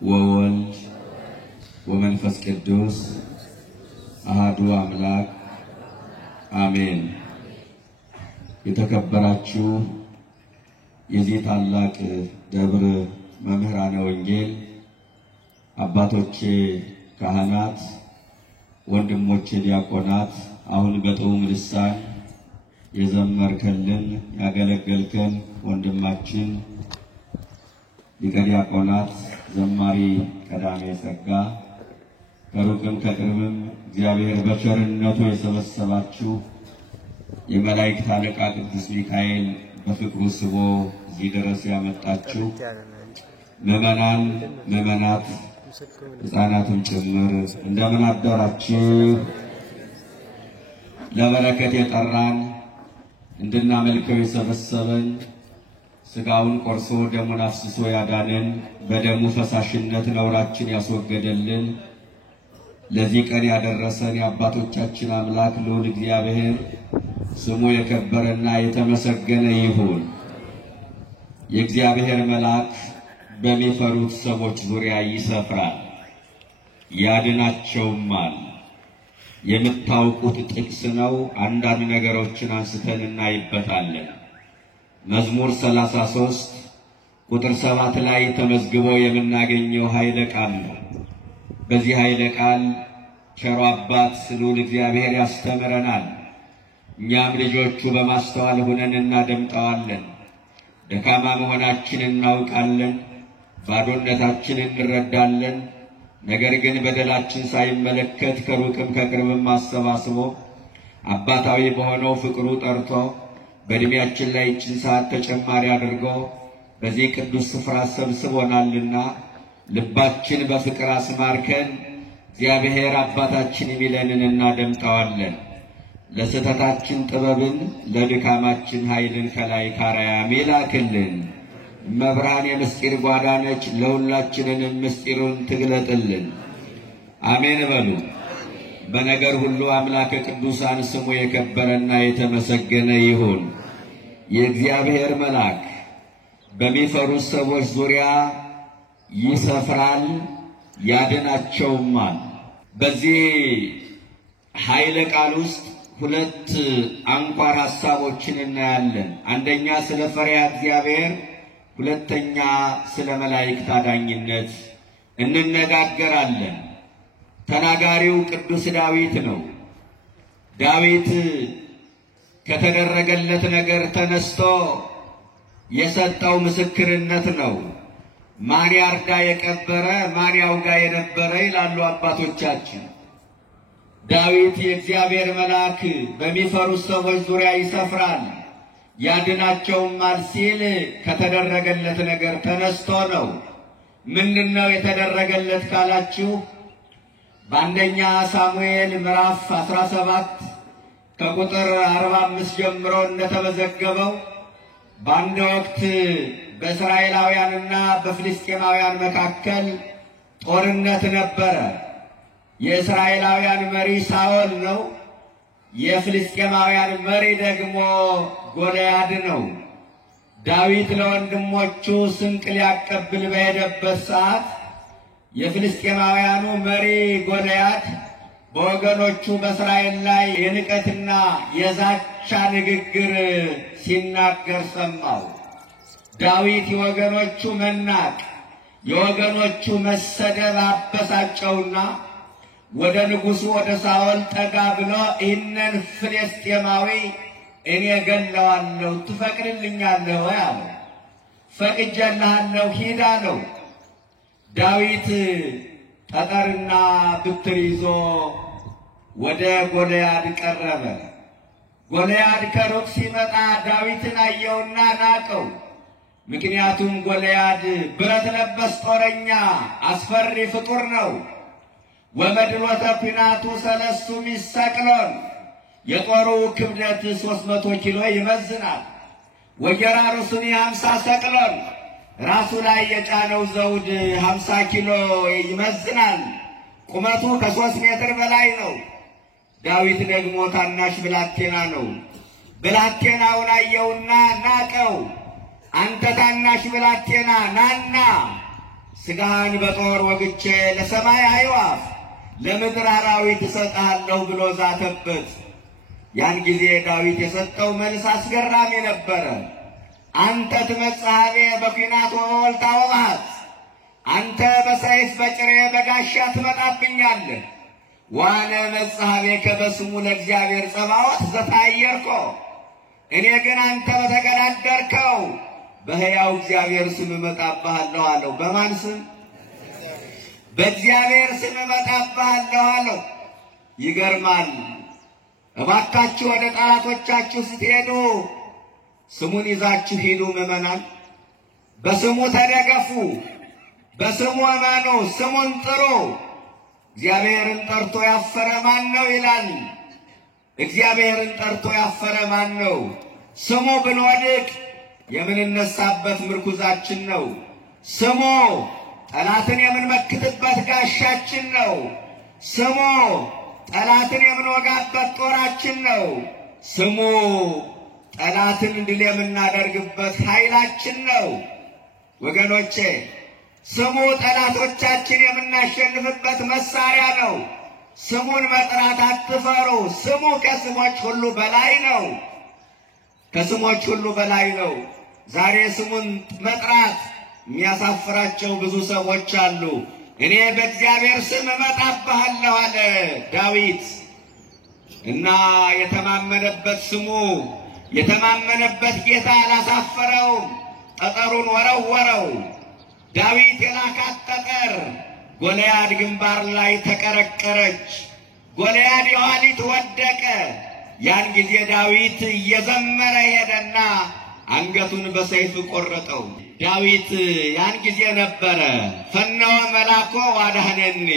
ወወልድ ወመንፈስ ቅዱስ አሐዱ አምላክ አሜን። የተከበራችሁ የዚህ ታላቅ ደብር መምህራነ ወንጌል አባቶቼ ካህናት፣ ወንድሞቼ ዲያቆናት፣ አሁን በጥዑም ልሳን የዘመርከልን ያገለገልከን ወንድማችን ሊቀ ዲያቆናት ዘማሪ ቀዳሜ ጸጋ፣ ከሩቅም ከቅርብም እግዚአብሔር በቸርነቱ የሰበሰባችሁ የመላእክት አለቃ ቅዱስ ሚካኤል በፍቅሩ ስቦ እዚህ ድረስ ያመጣችሁ ምዕመናን፣ ምዕመናት፣ ሕፃናትም ጭምር እንደምን አደራችሁ? ለበረከት የጠራን እንድናመልከው የሰበሰበን ሥጋውን ቆርሶ ደሙን አፍስሶ ያዳነን በደሙ ፈሳሽነት ነውራችን ያስወገደልን ለዚህ ቀን ያደረሰን የአባቶቻችን አምላክ ልዑል እግዚአብሔር ስሙ የከበረና የተመሰገነ ይሁን። የእግዚአብሔር መልአክ በሚፈሩት ሰዎች ዙሪያ ይሰፍራል ያድናቸውማል። የምታውቁት ጥቅስ ነው። አንዳንድ ነገሮችን አንስተን እናይበታለን። መዝሙር 33 ቁጥር 7 ላይ ተመዝግቦ የምናገኘው ኃይለ ቃል ነው። በዚህ ኃይለ ቃል ቸሩ አባት ልዑል እግዚአብሔር ያስተምረናል። እኛም ልጆቹ በማስተዋል ሆነን እናደምጠዋለን። ደካማ መሆናችንን እናውቃለን፣ ባዶነታችንን እንረዳለን። ነገር ግን በደላችን ሳይመለከት ከሩቅም ከቅርብም አሰባስቦ አባታዊ በሆነው ፍቅሩ ጠርቶ በእድሜያችን ላይ ይህችን ሰዓት ተጨማሪ አድርጎ በዚህ ቅዱስ ስፍራ ሰብስቦናልና ልባችን በፍቅር አስማርከን እግዚአብሔር አባታችን የሚለንን እናደምጠዋለን። ለስተታችን ጥበብን ለድካማችን ኃይልን ከላይ ካርያም ይላክልን። መብርሃን የምስጢር ጓዳ ነች፣ ለሁላችንንም ምስጢሩን ትግለጥልን። አሜን በሉ። በነገር ሁሉ አምላከ ቅዱሳን ስሙ የከበረና የተመሰገነ ይሁን። የእግዚአብሔር መልአክ በሚፈሩት ሰዎች ዙሪያ ይሰፍራል ያድናቸውማል። በዚህ ኃይለ ቃል ውስጥ ሁለት አንኳር ሐሳቦችን እናያለን። አንደኛ ስለ ፈሪሃ እግዚአብሔር፣ ሁለተኛ ስለ መላእክት አዳኝነት እንነጋገራለን። ተናጋሪው ቅዱስ ዳዊት ነው። ዳዊት ከተደረገለት ነገር ተነስቶ የሰጠው ምስክርነት ነው። ማን ያርዳ የቀበረ ማን ያውጋ የነበረ ይላሉ አባቶቻችን። ዳዊት የእግዚአብሔር መልአክ በሚፈሩት ሰዎች ዙሪያ ይሰፍራል ያድናቸውማል ሲል ከተደረገለት ነገር ተነስቶ ነው። ምንድነው የተደረገለት ካላችሁ በአንደኛ ሳሙኤል ምዕራፍ 17 ከቁጥር 45 ጀምሮ እንደተመዘገበው በአንድ ወቅት በእስራኤላውያንና በፍልስጤማውያን መካከል ጦርነት ነበረ። የእስራኤላውያን መሪ ሳኦል ነው። የፍልስጤማውያን መሪ ደግሞ ጎልያድ ነው። ዳዊት ለወንድሞቹ ስንቅ ሊያቀብል በሄደበት ሰዓት የፍልስጤማውያኑ መሪ ጎልያድ በወገኖቹ በእስራኤል ላይ የንቀትና የዛቻ ንግግር ሲናገር ሰማው። ዳዊት የወገኖቹ መናቅ የወገኖቹ መሰደብ አበሳጨውና ወደ ንጉሡ ወደ ሳኦል ጠጋ ብሎ ይህንን ፍልስጤማዊ እኔ ገለዋለሁ ትፈቅድልኛለህ ወይ አለው። ፈቅጄልሃለሁ ሂድ አለው። ዳዊት ጠጠርና ብትር ይዞ ወደ ጎልያድ ቀረበ። ጎልያድ ከሩቅ ሲመጣ ዳዊትን አየውና ናቀው። ምክንያቱም ጎልያድ ብረት ለበስ ጦረኛ አስፈሪ ፍጡር ነው። ወመድሎተ ፒናቱ 3 ሰቅሎን የጦሩ ክብደት 300 ኪሎ ይመዝናል። ወጀራሩሱኒ 50 ሰቅሎን ራሱ ላይ የጫነው ዘውድ 50 ኪሎ ይመዝናል። ቁመቱ ከ3 ሜትር በላይ ነው። ዳዊት ደግሞ ታናሽ ብላቴና ነው። ብላቴናውን አየውና ናቀው። አንተ ታናሽ ብላቴና ናና ስጋን በጦር ወግቼ ለሰማይ አዕዋፍ ለምድር አራዊት እሰጥሃለሁ ብሎ ዛተበት። ያን ጊዜ ዳዊት የሰጠው መልስ አስገራሚ ነበረ። አንተ ትመጽሐቤ በኩናት ወበወልታ ወበሃት፣ አንተ በሰይፍ በጭሬ በጋሻ ትመጣብኛለህ። ዋነ መጽሐቤከ በስሙ ለእግዚአብሔር ጸባዖት ዘታየርኮ፣ እኔ ግን አንተ በተገዳደርከው በሕያው እግዚአብሔር ስም እመጣብሃለሁ አለው። በማን ስም? በእግዚአብሔር ስም እመጣብሃለሁ አለው። ይገርማል። እባካችሁ ወደ ጠላቶቻችሁ ስትሄዱ ስሙን ይዛችሁ ሂዱ። ምዕመናን በስሙ ተደገፉ፣ በስሙ እመኑ፣ ስሙን ጥሩ። እግዚአብሔርን ጠርቶ ያፈረ ማን ነው ይላል። እግዚአብሔርን ጠርቶ ያፈረ ማን ነው? ስሙ ብንወድቅ የምንነሳበት ምርኩዛችን ነው። ስሙ ጠላትን የምንመክትበት ጋሻችን ነው። ስሙ ጠላትን የምንወጋበት ጦራችን ነው። ስሙ ጠላትን ድል የምናደርግበት ኃይላችን ነው። ወገኖቼ ስሙ ጠላቶቻችን የምናሸንፍበት መሳሪያ ነው። ስሙን መጥራት አትፈሩ። ስሙ ከስሞች ሁሉ በላይ ነው። ከስሞች ሁሉ በላይ ነው። ዛሬ ስሙን መጥራት የሚያሳፍራቸው ብዙ ሰዎች አሉ። እኔ በእግዚአብሔር ስም እመጣብሃለሁ አለ ዳዊት እና የተማመነበት ስሙ የተማመነበት ጌታ አላሳፈረውም። ጠጠሩን ወረወረው። ዳዊት የላካት ጠጠር ጎልያድ ግንባር ላይ ተቀረቀረች። ጎልያድ የኋሊት ወደቀ። ያን ጊዜ ዳዊት እየዘመረ ሄደና አንገቱን በሰይፍ ቆረጠው። ዳዊት ያን ጊዜ ነበረ ፈነወ መላኮ ዋዳህነኒ፣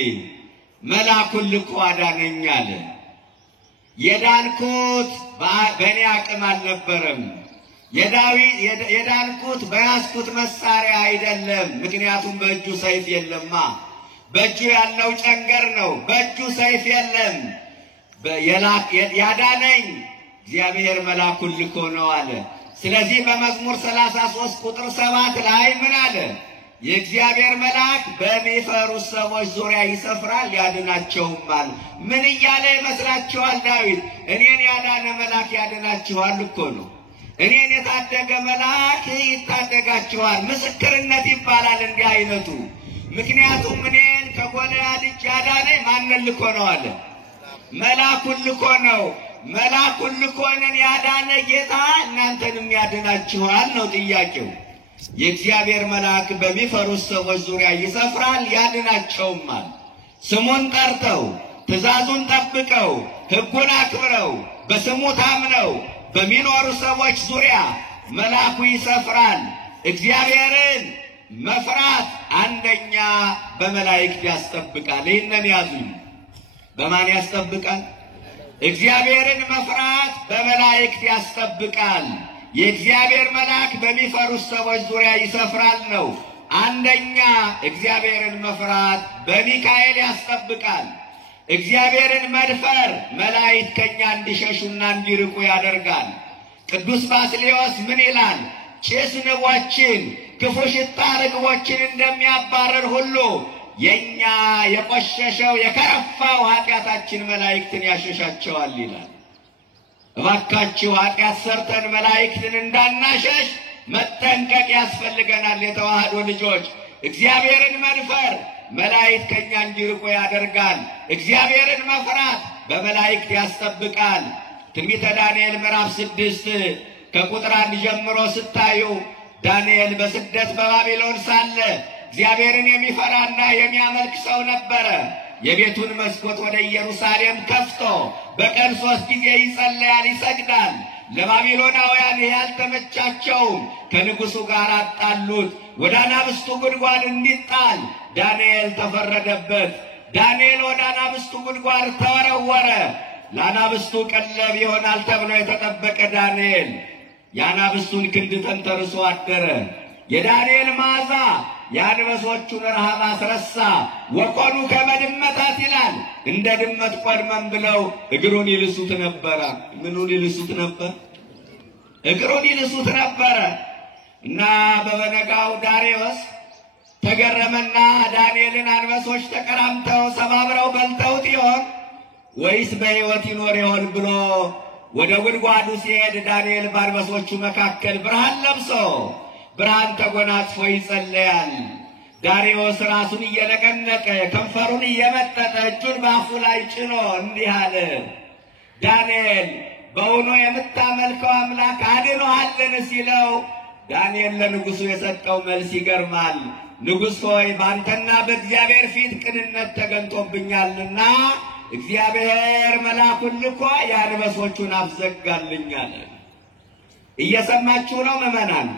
መላኩን ልኮ አዳነኝ አለ። የዳንኩት በእኔ አቅም አልነበረም። የዳንኩት በያዝኩት መሳሪያ አይደለም። ምክንያቱም በእጁ ሰይፍ የለማ። በእጁ ያለው ጨንገር ነው፣ በእጁ ሰይፍ የለም። ያዳነኝ እግዚአብሔር መላኩን ልኮ ነው አለ። ስለዚህ በመዝሙር 33 ቁጥር 7 ላይ ምን አለ? የእግዚአብሔር መልአክ በሚፈሩት ሰዎች ዙሪያ ይሰፍራል ያድናቸውማል። ምን እያለ ይመስላችኋል ዳዊት? እኔን ያዳነ መልአክ ያድናችኋል እኮ ነው። እኔን የታደገ መልአክ ይታደጋችኋል። ምስክርነት ይባላል እንዲህ አይነቱ። ምክንያቱም እኔን ከጎልያድ እጅ ያዳነኝ ማንን ልኮ ነው አለ? መልአኩን ልኮ ነው። መልአኩን ልኮ እኔን ያዳነ ጌታ እናንተንም ያድናችኋል ነው ጥያቄው። የእግዚአብሔር መልአክ በሚፈሩት ሰዎች ዙሪያ ይሰፍራል ያድናቸውማል። ስሙን ጠርተው ትእዛዙን ጠብቀው ሕጉን አክብረው በስሙ ታምነው በሚኖሩ ሰዎች ዙሪያ መልአኩ ይሰፍራል። እግዚአብሔርን መፍራት አንደኛ በመላእክት ያስጠብቃል። ይህንን ያዙኝ። በማን ያስጠብቃል? እግዚአብሔርን መፍራት በመላእክት ያስጠብቃል። የእግዚአብሔር መልአክ በሚፈሩት ሰዎች ዙሪያ ይሰፍራል ነው። አንደኛ እግዚአብሔርን መፍራት በሚካኤል ያስጠብቃል። እግዚአብሔርን መድፈር መላእክት ከኛ እንዲሸሹና እንዲርቁ ያደርጋል። ቅዱስ ባስልዮስ ምን ይላል? ጭስ ንቦችን፣ ክፉ ሽታ ርግቦችን እንደሚያባረር ሁሉ የኛ የቆሸሸው የከረፋው ኃጢአታችን መላእክትን ያሸሻቸዋል ይላል። እባካችሁ ኃጢአት ሰርተን መላእክትን እንዳናሸሽ መጠንቀቅ ያስፈልገናል። የተዋህዶ ልጆች እግዚአብሔርን መድፈር መላእክት ከኛ እንዲርቁ ያደርጋል። እግዚአብሔርን መፍራት በመላእክት ያስጠብቃል። ትንቢተ ዳንኤል ምዕራፍ 6 ከቁጥር 1 ጀምሮ ስታዩ ዳንኤል በስደት በባቢሎን ሳለ እግዚአብሔርን የሚፈራና የሚያመልክ ሰው ነበረ። የቤቱን መስኮት ወደ ኢየሩሳሌም ከፍቶ በቀን 3 ጊዜ ይጸልያል፣ ይሰግዳል። ለባቢሎናውያን ያልተመቻቸውም ከንጉሱ ጋር አጣሉት። ወደ አናብስቱ ጉድጓድ እንዲጣል ዳንኤል ተፈረደበት። ዳንኤል ወደ አናብስቱ ጉድጓድ ተወረወረ። ለአናብስቱ ቀለብ ይሆናል ተብሎ የተጠበቀ ዳንኤል የአናብስቱን ክንድ ተንተርሶ አደረ። የዳንኤል መዓዛ የአንበሶቹን ረሃብ አስረሳ። ወኮኑ ከመድመታት ይላል። እንደ ድመት ቆድመን ብለው እግሩን ይልሱት ነበረ። ምኑን ይልሱት ነበር? እግሩን ይልሱት ነበረ። እና በበነጋው ዳርዮስ ተገረመና ዳንኤልን አንበሶች ተቀራምተው ሰባብረው በልተውት ይሆን ወይስ በሕይወት ይኖር ይሆን ብሎ ወደ ጉድጓዱ ሲሄድ ዳንኤል በአንበሶቹ መካከል ብርሃን ለብሶ ብርሃን ተጎናጽፎ ይጸለያል። ዳርዮስ ራሱን እየነቀነቀ ከንፈሩን እየመጠጠ እጁን በአፉ ላይ ጭኖ እንዲህ አለ፣ ዳንኤል በእውኑ የምታመልከው አምላክ አድኖሃልን ሲለው ዳንኤል ለንጉሡ የሰጠው መልስ ይገርማል። ንጉሥ ሆይ በአንተና በእግዚአብሔር ፊት ቅንነት ተገኝቶብኛልና እግዚአብሔር መልአኩን ልኮ የአንበሶቹን አፍ ዘጋልኛል። እየሰማችሁ ነው ምዕመናን?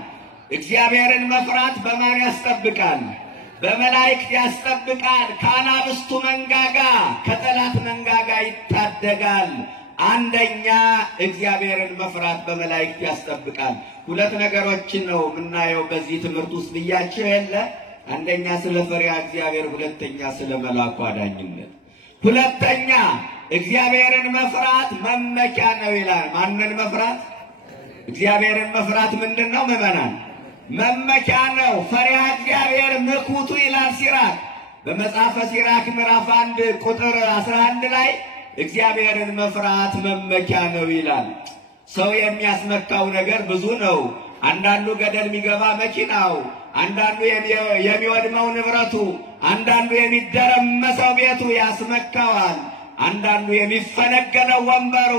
እግዚአብሔርን መፍራት በማን ያስጠብቃል? በመላእክት ያስጠብቃል። ከአናብስቱ መንጋጋ ከጠላት መንጋጋ ይታደጋል። አንደኛ እግዚአብሔርን መፍራት በመላእክት ያስጠብቃል። ሁለት ነገሮችን ነው የምናየው በዚህ ትምህርት ውስጥ ብያችሁ የለ። አንደኛ ስለ ፈሪሃ እግዚአብሔር፣ ሁለተኛ ስለ መልአኩ አዳኝነት። ሁለተኛ እግዚአብሔርን መፍራት መመኪያ ነው ይላል። ማንን መፍራት? እግዚአብሔርን መፍራት ምንድነው ምዕመናን? መመኪያ ነው። ፈሪሃ እግዚአብሔር ምኩቱ ይላል ሲራክ። በመጽሐፈ ሲራክ ምዕራፍ 1 ቁጥር 11 ላይ እግዚአብሔርን መፍራት መመኪያ ነው ይላል። ሰው የሚያስመካው ነገር ብዙ ነው። አንዳንዱ ገደል የሚገባ መኪናው፣ አንዳንዱ የሚወድመው ንብረቱ፣ አንዳንዱ የሚደረመሰው ቤቱ ያስመካዋል። አንዳንዱ የሚፈነገለው ወንበሩ፣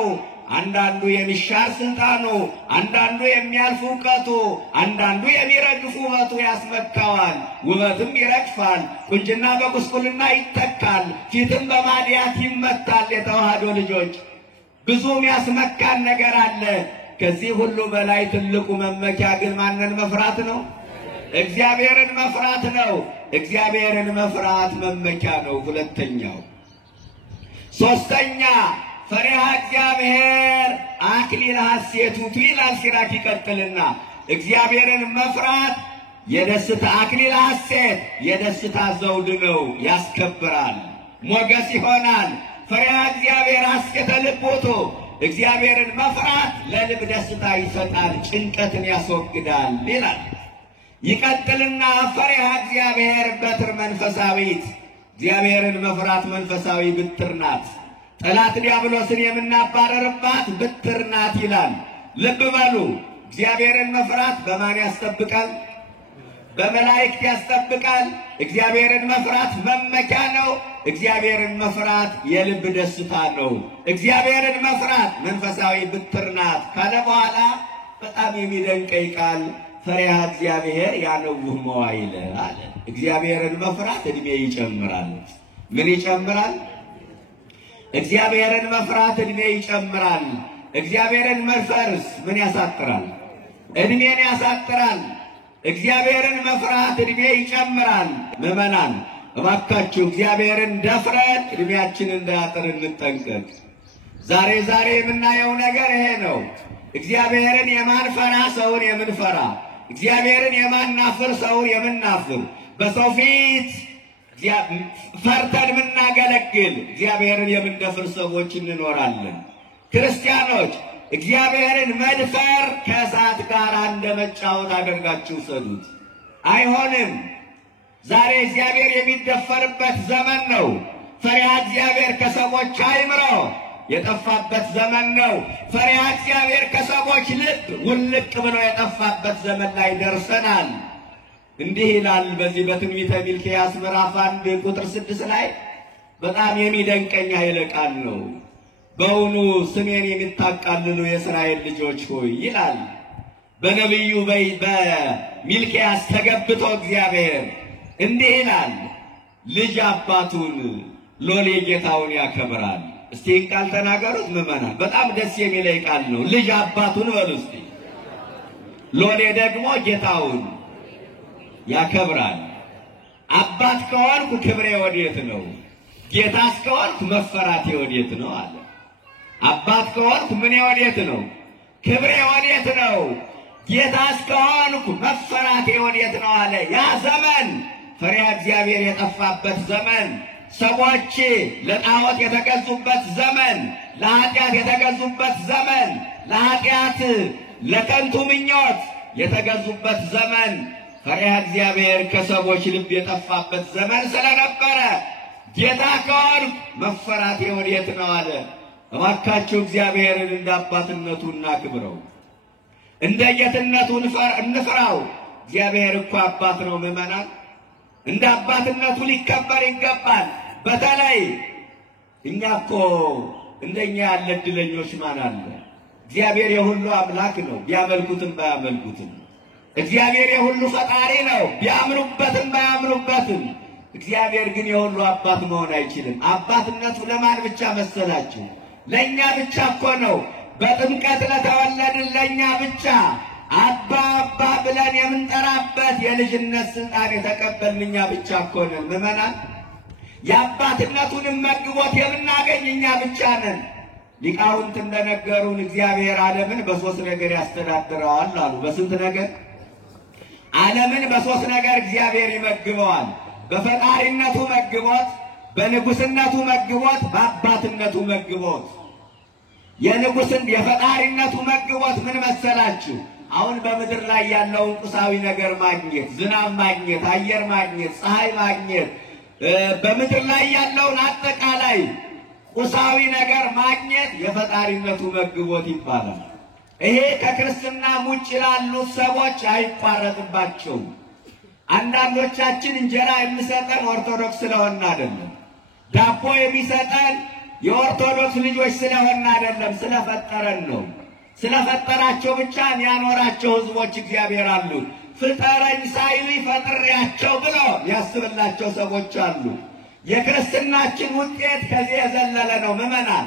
አንዳንዱ የሚሻር ስልጣኑ፣ አንዳንዱ የሚያልፍ እውቀቱ፣ አንዳንዱ የሚረግፍ ውበቱ ያስመካዋል። ውበትም ይረግፋል፣ ቁንጅና በጉስቁልና ይተካል፣ ፊትም በማድያት ይመታል። የተዋህዶ ልጆች ብዙም ያስመካን ነገር አለ። ከዚህ ሁሉ በላይ ትልቁ መመኪያ ግን ማንን መፍራት ነው? እግዚአብሔርን መፍራት ነው። እግዚአብሔርን መፍራት መመኪያ ነው ሁለተኛው። ሶስተኛ ፈሪሃ እግዚአብሔር አክሊለ ሐሴቱ ይላል ሲራክ ይቀጥልና እግዚአብሔርን መፍራት የደስታ አክሊለ ሐሴት የደስታ ዘውድ ነው፣ ያስከብራል፣ ሞገስ ይሆናል። ፈሪሃ እግዚአብሔር ሐሴተ ልቦቱ እግዚአብሔርን መፍራት ለልብ ደስታ ይሰጣል፣ ጭንቀትን ያስወግዳል ይላል። ይቀጥልና ፈሪሃ እግዚአብሔር በትር መንፈሳዊት እግዚአብሔርን መፍራት መንፈሳዊ ብትር ናት። ጠላት ዲያብሎስን የምናባረርባት ብትር ናት ይላል። ልብ በሉ፣ እግዚአብሔርን መፍራት በማን ያስጠብቃል? በመላእክት ያስጠብቃል። እግዚአብሔርን መፍራት መመኪያ ነው። እግዚአብሔርን መፍራት የልብ ደስታ ነው። እግዚአብሔርን መፍራት መንፈሳዊ ብትር ናት ካለ በኋላ በጣም የሚደንቀኝ ቃል ፈሪሃ እግዚአብሔር ያነውህ መዋዕለ አለ። እግዚአብሔርን መፍራት እድሜ ይጨምራል። ምን ይጨምራል? እግዚአብሔርን መፍራት እድሜ ይጨምራል። እግዚአብሔርን መፍራት ምን ያሳጥራል? እድሜን ያሳጥራል። እግዚአብሔርን መፍራት እድሜ ይጨምራል። ምዕመናን እባካችሁ እግዚአብሔርን ደፍረን እድሜያችንን እንዳያጥር እንጠንቀቅ። ዛሬ የምናየው ነገር ይሄ ነው። እግዚአብሔርን የማንፈራ ሰውን የምንፈራ፣ እግዚአብሔርን የማናፍር ሰውን የምናፍር፣ በሰው ፊት ፈርተን የምናገለግል እግዚአብሔርን የምንደፍር ሰዎች እንኖራለን። ክርስቲያኖች እግዚአብሔርን መድፈር ከእሳት ጋር እንደመጫወት አድርጋችሁ ሰዱት። አይሆንም። ዛሬ እግዚአብሔር የሚደፈርበት ዘመን ነው። ፈሪሃ እግዚአብሔር ከሰዎች አእምሮ የጠፋበት ዘመን ነው። ፈሪሃ እግዚአብሔር ከሰዎች ልብ ውልቅ ብሎ የጠፋበት ዘመን ላይ ደርሰናል። እንዲህ ይላል በዚህ በትንቢተ ሚልክያስ ምዕራፍ 1 ቁጥር 6 ላይ በጣም የሚደንቀኝ ኃይለ ቃል ነው። በእውኑ ስሜን የምታቃልሉ የእስራኤል ልጆች ሆይ ይላል በነቢዩ በሚልክያስ ተገብቶ እግዚአብሔር እንዲህ ይላል፣ ልጅ አባቱን ሎሌ ጌታውን ያከብራል። እስቲ ቃል ተናገሩት ምዕመናን። በጣም ደስ የሚለኝ ቃል ነው። ልጅ አባቱን በሉ እስቲ፣ ሎሌ ደግሞ ጌታውን ያከብራል። አባት ከሆንኩ ክብሬ ወዴት ነው? ጌታስ ከሆንኩ መፈራቴ ወዴት ነው አለ። አባት ከሆንኩ ምን ወዴት ነው? ክብሬ ወዴት ነው? ጌታስ ከሆንኩ መፈራቴ ወዴት ነው አለ። ያ ዘመን ፈሪሃ እግዚአብሔር የጠፋበት ዘመን፣ ሰዎች ለጣዖት የተገዙበት ዘመን፣ ለኃጢአት የተገዙበት ዘመን፣ ለኃጢአት ለከንቱ ምኞት የተገዙበት ዘመን፣ ፈሪሃ እግዚአብሔር ከሰዎች ልብ የጠፋበት ዘመን ስለነበረ ጌታ ከሆንኩ መፈራቴ ወዴት ነው አለ። እባካችሁ እግዚአብሔርን እንደ አባትነቱ እናክብረው፣ እንደ ጌትነቱ እንፍራው። እግዚአብሔር እኮ አባት ነው ምዕመናን፣ እንደ አባትነቱ ሊከበር ይገባል። በተለይ እኛ እኮ እንደኛ ያለ እድለኞች ማን አለ? እግዚአብሔር የሁሉ አምላክ ነው ቢያመልኩትም ባያመልኩትም። እግዚአብሔር የሁሉ ፈጣሪ ነው ቢያምኑበትም ባያምኑበትም። እግዚአብሔር ግን የሁሉ አባት መሆን አይችልም። አባትነቱ ለማን ብቻ መሰላችሁ? ለኛ ብቻ እኮ ነው። በጥምቀት ለተወለድን ለኛ ብቻ አባ አባ ብለን የምንጠራበት የልጅነት ስልጣን የተቀበልን እኛ ብቻ እኮ ነን ምዕመናን። የአባትነቱንም መግቦት የምናገኝ እኛ ብቻ ነን። ሊቃውንት እንደነገሩን እግዚአብሔር ዓለምን በሶስት ነገር ያስተዳድረዋል አሉ። በስንት ነገር? ዓለምን በሶስት ነገር እግዚአብሔር ይመግበዋል። በፈጣሪነቱ መግቦት፣ በንጉስነቱ መግቦት፣ በአባትነቱ መግቦት። የፈጣሪነቱ መግቦት ምን መሰላችሁ? አሁን በምድር ላይ ያለውን ቁሳዊ ነገር ማግኘት፣ ዝናብ ማግኘት፣ አየር ማግኘት፣ ፀሐይ ማግኘት፣ በምድር ላይ ያለውን አጠቃላይ ቁሳዊ ነገር ማግኘት የፈጣሪነቱ መግቦት ይባላል። ይሄ ከክርስትና ውጭ ላሉት ሰዎች አይቋረጥባቸውም። አንዳንዶቻችን እንጀራ የሚሰጠን ኦርቶዶክስ ስለሆነ አይደለም፣ ዳቦ የሚሰጠን የኦርቶዶክስ ልጆች ስለሆነ አይደለም፣ ስለፈጠረን ነው። ስለፈጠራቸው ብቻ ያኖራቸው ህዝቦች እግዚአብሔር አሉ። ፍጠረኝ ሳይሉ ፈጥሬያቸው ብሎ ያስብላቸው ሰዎች አሉ። የክርስትናችን ውጤት ከዚህ የዘለለ ነው ምዕመናን።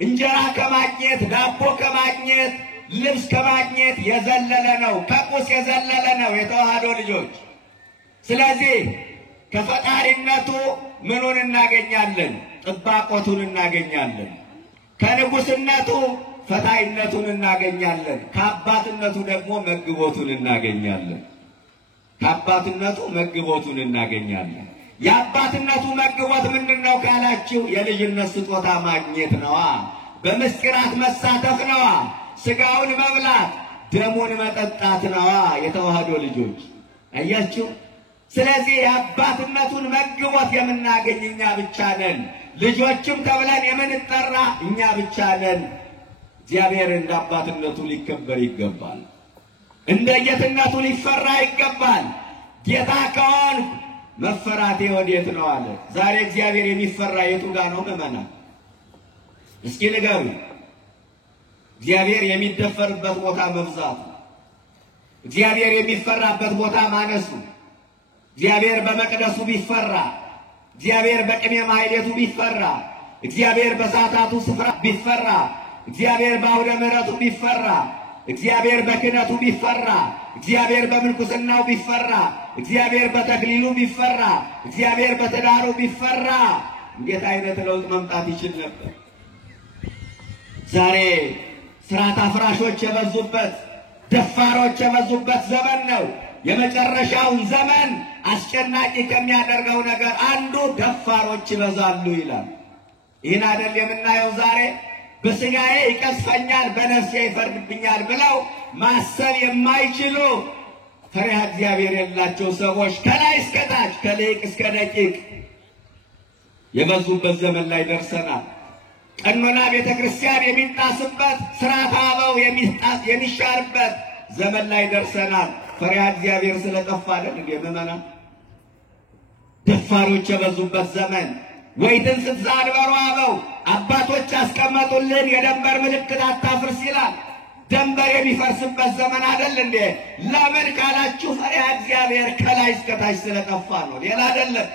እንጀራ ከማግኘት ዳቦ ከማግኘት ልብስ ከማግኘት የዘለለ ነው፣ ከቁስ የዘለለ ነው የተዋህዶ ልጆች። ስለዚህ ከፈጣሪነቱ ምኑን እናገኛለን? ጥባቆቱን እናገኛለን። ከንጉስነቱ ፈታይነቱን እናገኛለን። ከአባትነቱ ደግሞ መግቦቱን እናገኛለን። ከአባትነቱ መግቦቱን እናገኛለን። የአባትነቱ መግቦት ምንድነው ካላችሁ፣ የልጅነት ስጦታ ማግኘት ነዋ። በምስጢራት መሳተፍ ነዋ። ስጋውን መብላት ደሙን መጠጣት ነዋ የተዋህዶ ልጆች። አያችሁ። ስለዚህ የአባትነቱን መግቦት የምናገኝ እኛ ብቻ ነን። ልጆችም ተብለን የምንጠራ እኛ ብቻ ነን። እግዚአብሔር እንደ አባትነቱ ሊከበር ይገባል። እንደ ጌትነቱ ሊፈራ ይገባል። ጌታ ከሆንኩ መፈራቴ ወዴት ነው አለ። ዛሬ እግዚአብሔር የሚፈራ የቱ ጋር ነው ምዕመናን? እስኪ ንገሩ። እግዚአብሔር የሚደፈርበት ቦታ መብዛቱ፣ እግዚአብሔር የሚፈራበት ቦታ ማነሱ። እግዚአብሔር በመቅደሱ ቢፈራ፣ እግዚአብሔር በቅኔ ማህሌቱ ቢፈራ፣ እግዚአብሔር በሰዓታቱ ስፍራ ቢፈራ፣ እግዚአብሔር በአውደ ምሕረቱ ቢፈራ፣ እግዚአብሔር በክህነቱ ቢፈራ፣ እግዚአብሔር በምንኩስናው ቢፈራ፣ እግዚአብሔር በተክሊሉ ቢፈራ፣ እግዚአብሔር በትዳሩ ቢፈራ እንዴት አይነት ለውጥ መምጣት ይችል ነበር? ዛሬ ስርዓት አፍራሾች የበዙበት፣ ደፋሮች የበዙበት ዘመን ነው። የመጨረሻውን ዘመን አስጨናቂ ከሚያደርገው ነገር አንዱ ደፋሮች ይበዛሉ ይላል። ይህን አይደል የምናየው ዛሬ? በስጋዬ ይቀስፈኛል በነፍሴ ይፈርድብኛል ብለው ማሰብ የማይችሉ ፈሪሃ እግዚአብሔር የሌላቸው ሰዎች ከላይ እስከ ታች ከሊቅ እስከ ደቂቅ የበዙበት ዘመን ላይ ደርሰናል። ቀኖና ቤተክርስቲያን የሚጣስበት፣ ሥርዓተ አበው የሚሻርበት ዘመን ላይ ደርሰናል። ፈሪሃ እግዚአብሔር ስለጠፋ አይደል እንዴ ምዕመናን? ደፋሮች የበዙበት ዘመን። ወይትን ስትዛንበሩ አበው አባቶች ያስቀመጡልን የደንበር ምልክት አታፍርስ ይላል። ደንበር የሚፈርስበት ዘመን አይደል እንዴ? ለምን ካላችሁ ፈሪሃ እግዚአብሔር ከላይ እስከ ታች ስለጠፋ ነው፣ ሌላ አይደለም።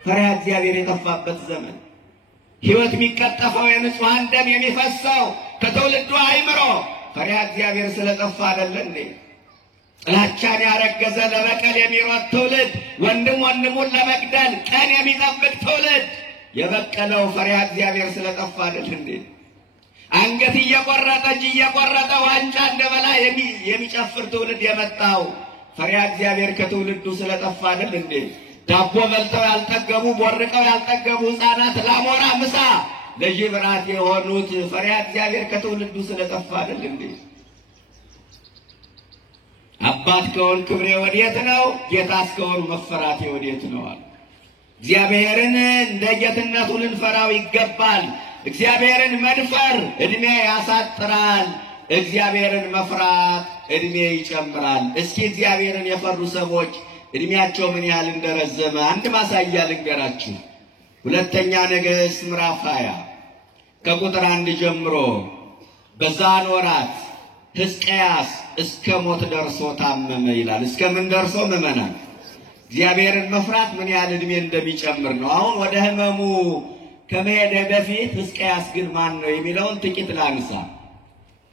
ፈሪሃ እግዚአብሔር የጠፋበት ዘመን፣ ሕይወት የሚቀጠፈው የንጹሐን ደም የሚፈሰው ከትውልዱ አይምሮ ፈሪሃ እግዚአብሔር ስለጠፋ አይደል እንዴ? ጥላቻን ያረገዘ ለበቀል የሚሮጥ ትውልድ፣ ወንድም ወንድሙን ለመግደል ቀን የሚጠብቅ ትውልድ የበቀለው ፈሪሃ እግዚአብሔር ስለጠፋ አይደል እንዴ? አንገት እየቆረጠ እጅ እየቆረጠ ዋንጫ እንደበላ የሚጨፍር ትውልድ የመጣው ፈሪሃ እግዚአብሔር ከትውልዱ ስለጠፋ አይደል እንዴ? ዳቦ በልተው ያልጠገቡ ቦርቀው ያልጠገቡ ሕፃናት ለአሞራ ምሳ ለጅብ ራት የሆኑት ፈሪሃ እግዚአብሔር ከትውልዱ ስለጠፋ አይደል እንዴ? አባት ከሆን ክብሬ ወዴት ነው? ጌታስ ከሆን መፈራቴ ወዴት ነው አለ። እግዚአብሔርን እንደ ጌትነቱ ልንፈራው ይገባል። እግዚአብሔርን መድፈር ዕድሜ ያሳጥራል። እግዚአብሔርን መፍራት ዕድሜ ይጨምራል። እስኪ እግዚአብሔርን የፈሩ ሰዎች ዕድሜያቸው ምን ያህል እንደረዘመ አንድ ማሳያ ልንገራችሁ። ሁለተኛ ነገሥት ምዕራፍ 20 ከቁጥር 1 ጀምሮ በዛን ወራት ሕዝቅያስ እስከ ሞት ደርሶ ታመመ ይላል። እስከ ምን ደርሶ? ምዕመናን እግዚአብሔርን መፍራት ምን ያህል ዕድሜ እንደሚጨምር ነው። አሁን ወደ ህመሙ ከመሄደ በፊት ሕዝቅያስ ግን ማን ነው የሚለውን ጥቂት ላንሳ፣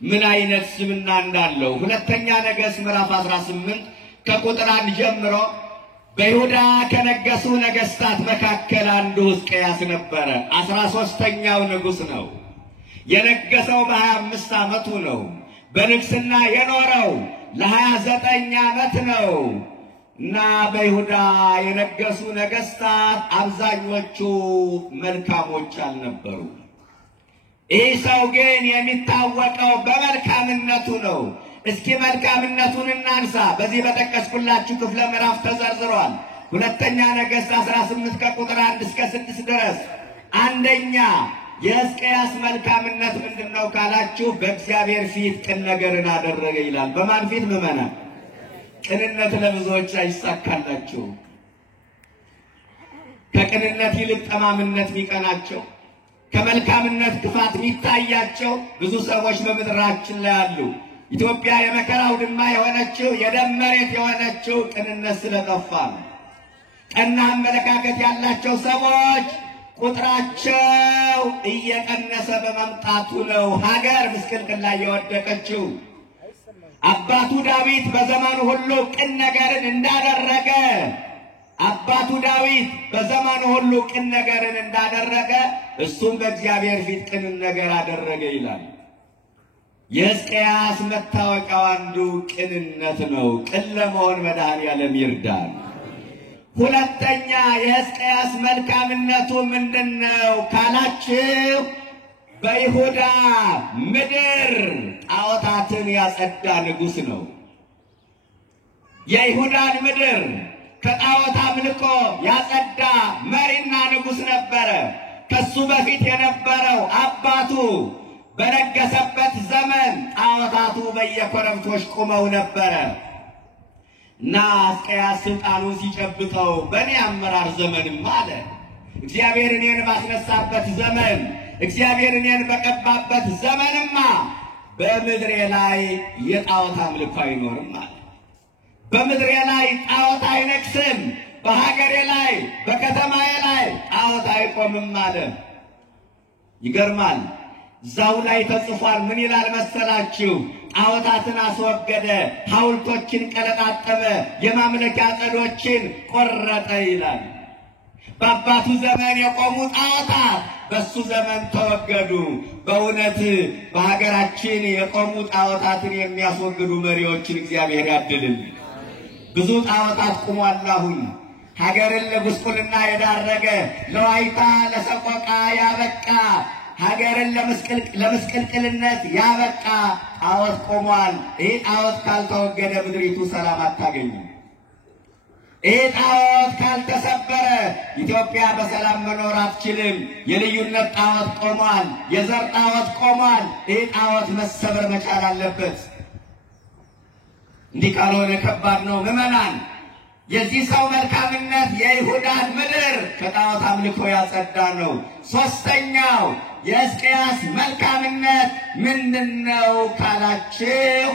ምን አይነት ስምና እንዳለው። ሁለተኛ ነገሥት ምዕራፍ 18 ከቁጥር 1 ጀምሮ በይሁዳ ከነገሱ ነገስታት መካከል አንዱ ሕዝቅያስ ነበረ። 13ኛው ንጉስ ነው። የነገሰው በ25 ዓመቱ ነው። በንግስና የኖረው ለ29 ዓመት ነው። እና በይሁዳ የነገሱ ነገስታት አብዛኞቹ መልካሞች አልነበሩ። ይህ ሰው ግን የሚታወቀው በመልካምነቱ ነው። እስኪ መልካምነቱን እናንሳ። በዚህ በጠቀስኩላችሁ ክፍለ ምዕራፍ ተዘርዝሯል። ሁለተኛ ነገሥት 18 ከቁጥር 1 እስከ 6 ድረስ። አንደኛ የሕዝቅያስ መልካምነት ምንድነው ካላችሁ፣ በእግዚአብሔር ፊት ቅን ነገርን አደረገ ይላል። በማን ፊት? ምዕመናን። ቅንነት ለብዙዎች አይሳካላችሁ። ከቅንነት ይልቅ ጠማምነት የሚቀናቸው፣ ከመልካምነት ክፋት የሚታያቸው ብዙ ሰዎች በምድራችን ላይ አሉ። ኢትዮጵያ የመከራው ድማ የሆነችው የደም መሬት የሆነችው ቅንነት ስለጠፋ ነው። ቀና አመለካከት ያላቸው ሰዎች ቁጥራቸው እየቀነሰ በመምጣቱ ነው ሀገር ምስቅልቅል ላይ የወደቀችው። አባቱ ዳዊት በዘመኑ ሁሉ ቅን ነገርን እንዳደረገ አባቱ ዳዊት በዘመኑ ሁሉ ቅን ነገርን እንዳደረገ እሱም በእግዚአብሔር ፊት ቅን ነገር አደረገ ይላል። የሕዝቅያስ መታወቂያው አንዱ ቅንነት ነው። ቅን ለመሆን መድኃኔዓለም ይርዳል። ሁለተኛ የሕዝቅያስ መልካምነቱ ምንድነው ካላችሁ፣ በይሁዳ ምድር ጣዖታትን ያጸዳ ንጉሥ ነው። የይሁዳን ምድር ከጣዖት አምልኮ ያጸዳ መሪና ንጉሥ ነበረ። ከሱ በፊት የነበረው አባቱ በነገሰበት ዘመን ጣዖታቱ በየኮረብቶች ቆመው ነበረ እና ሕዝቅያስ ስልጣኑን ሲጨብጠው በእኔ አመራር ዘመንም አለ እግዚአብሔር እኔን ባስነሳበት ዘመን፣ እግዚአብሔር እኔን በቀባበት ዘመንማ በምድሬ ላይ የጣዖት አምልኮ አይኖርም አለ። በምድሬ ላይ ጣዖት አይነግስም፣ በሀገሬ ላይ በከተማዬ ላይ ጣዖት አይቆምም አለ። ይገርማል። እዛው ላይ ተጽፏል። ምን ይላል መሰላችሁ? ጣዖታትን አስወገደ፣ ሐውልቶችን ቀለጣጠመ፣ የማምለኪያ ዐፀዶችን ቆረጠ ይላል። በአባቱ ዘመን የቆሙ ጣዖታት በሱ ዘመን ተወገዱ። በእውነት በሀገራችን የቆሙ ጣዖታትን የሚያስወግዱ መሪዎችን እግዚአብሔር ያድልን። ብዙ ጣዖታት ቁሟል። አሁን ሀገርን ለጉስቁልና የዳረገ ለዋይታ ለሰቆቃ ያበቃ ሀገርን ለምስቅልቅልነት ያበቃ ጣዖት ቆሟል። ይህ ጣዖት ካልተወገደ ምድሪቱ ሰላም አታገኝም። ይህ ጣዖት ካልተሰበረ ኢትዮጵያ በሰላም መኖር አትችልም። የልዩነት ጣዖት ቆሟል። የዘር ጣዖት ቆሟል። ይህ ጣዖት መሰበር መቻል አለበት። እንዲህ ካልሆነ ከባድ ነው። ምዕመናን፣ የዚህ ሰው መልካምነት የይሁዳን ምድር ከጣዖት አምልኮ ያጸዳ ነው። ሶስተኛው የሕዝቅያስ መልካምነት ምንድነው ካላችሁ፣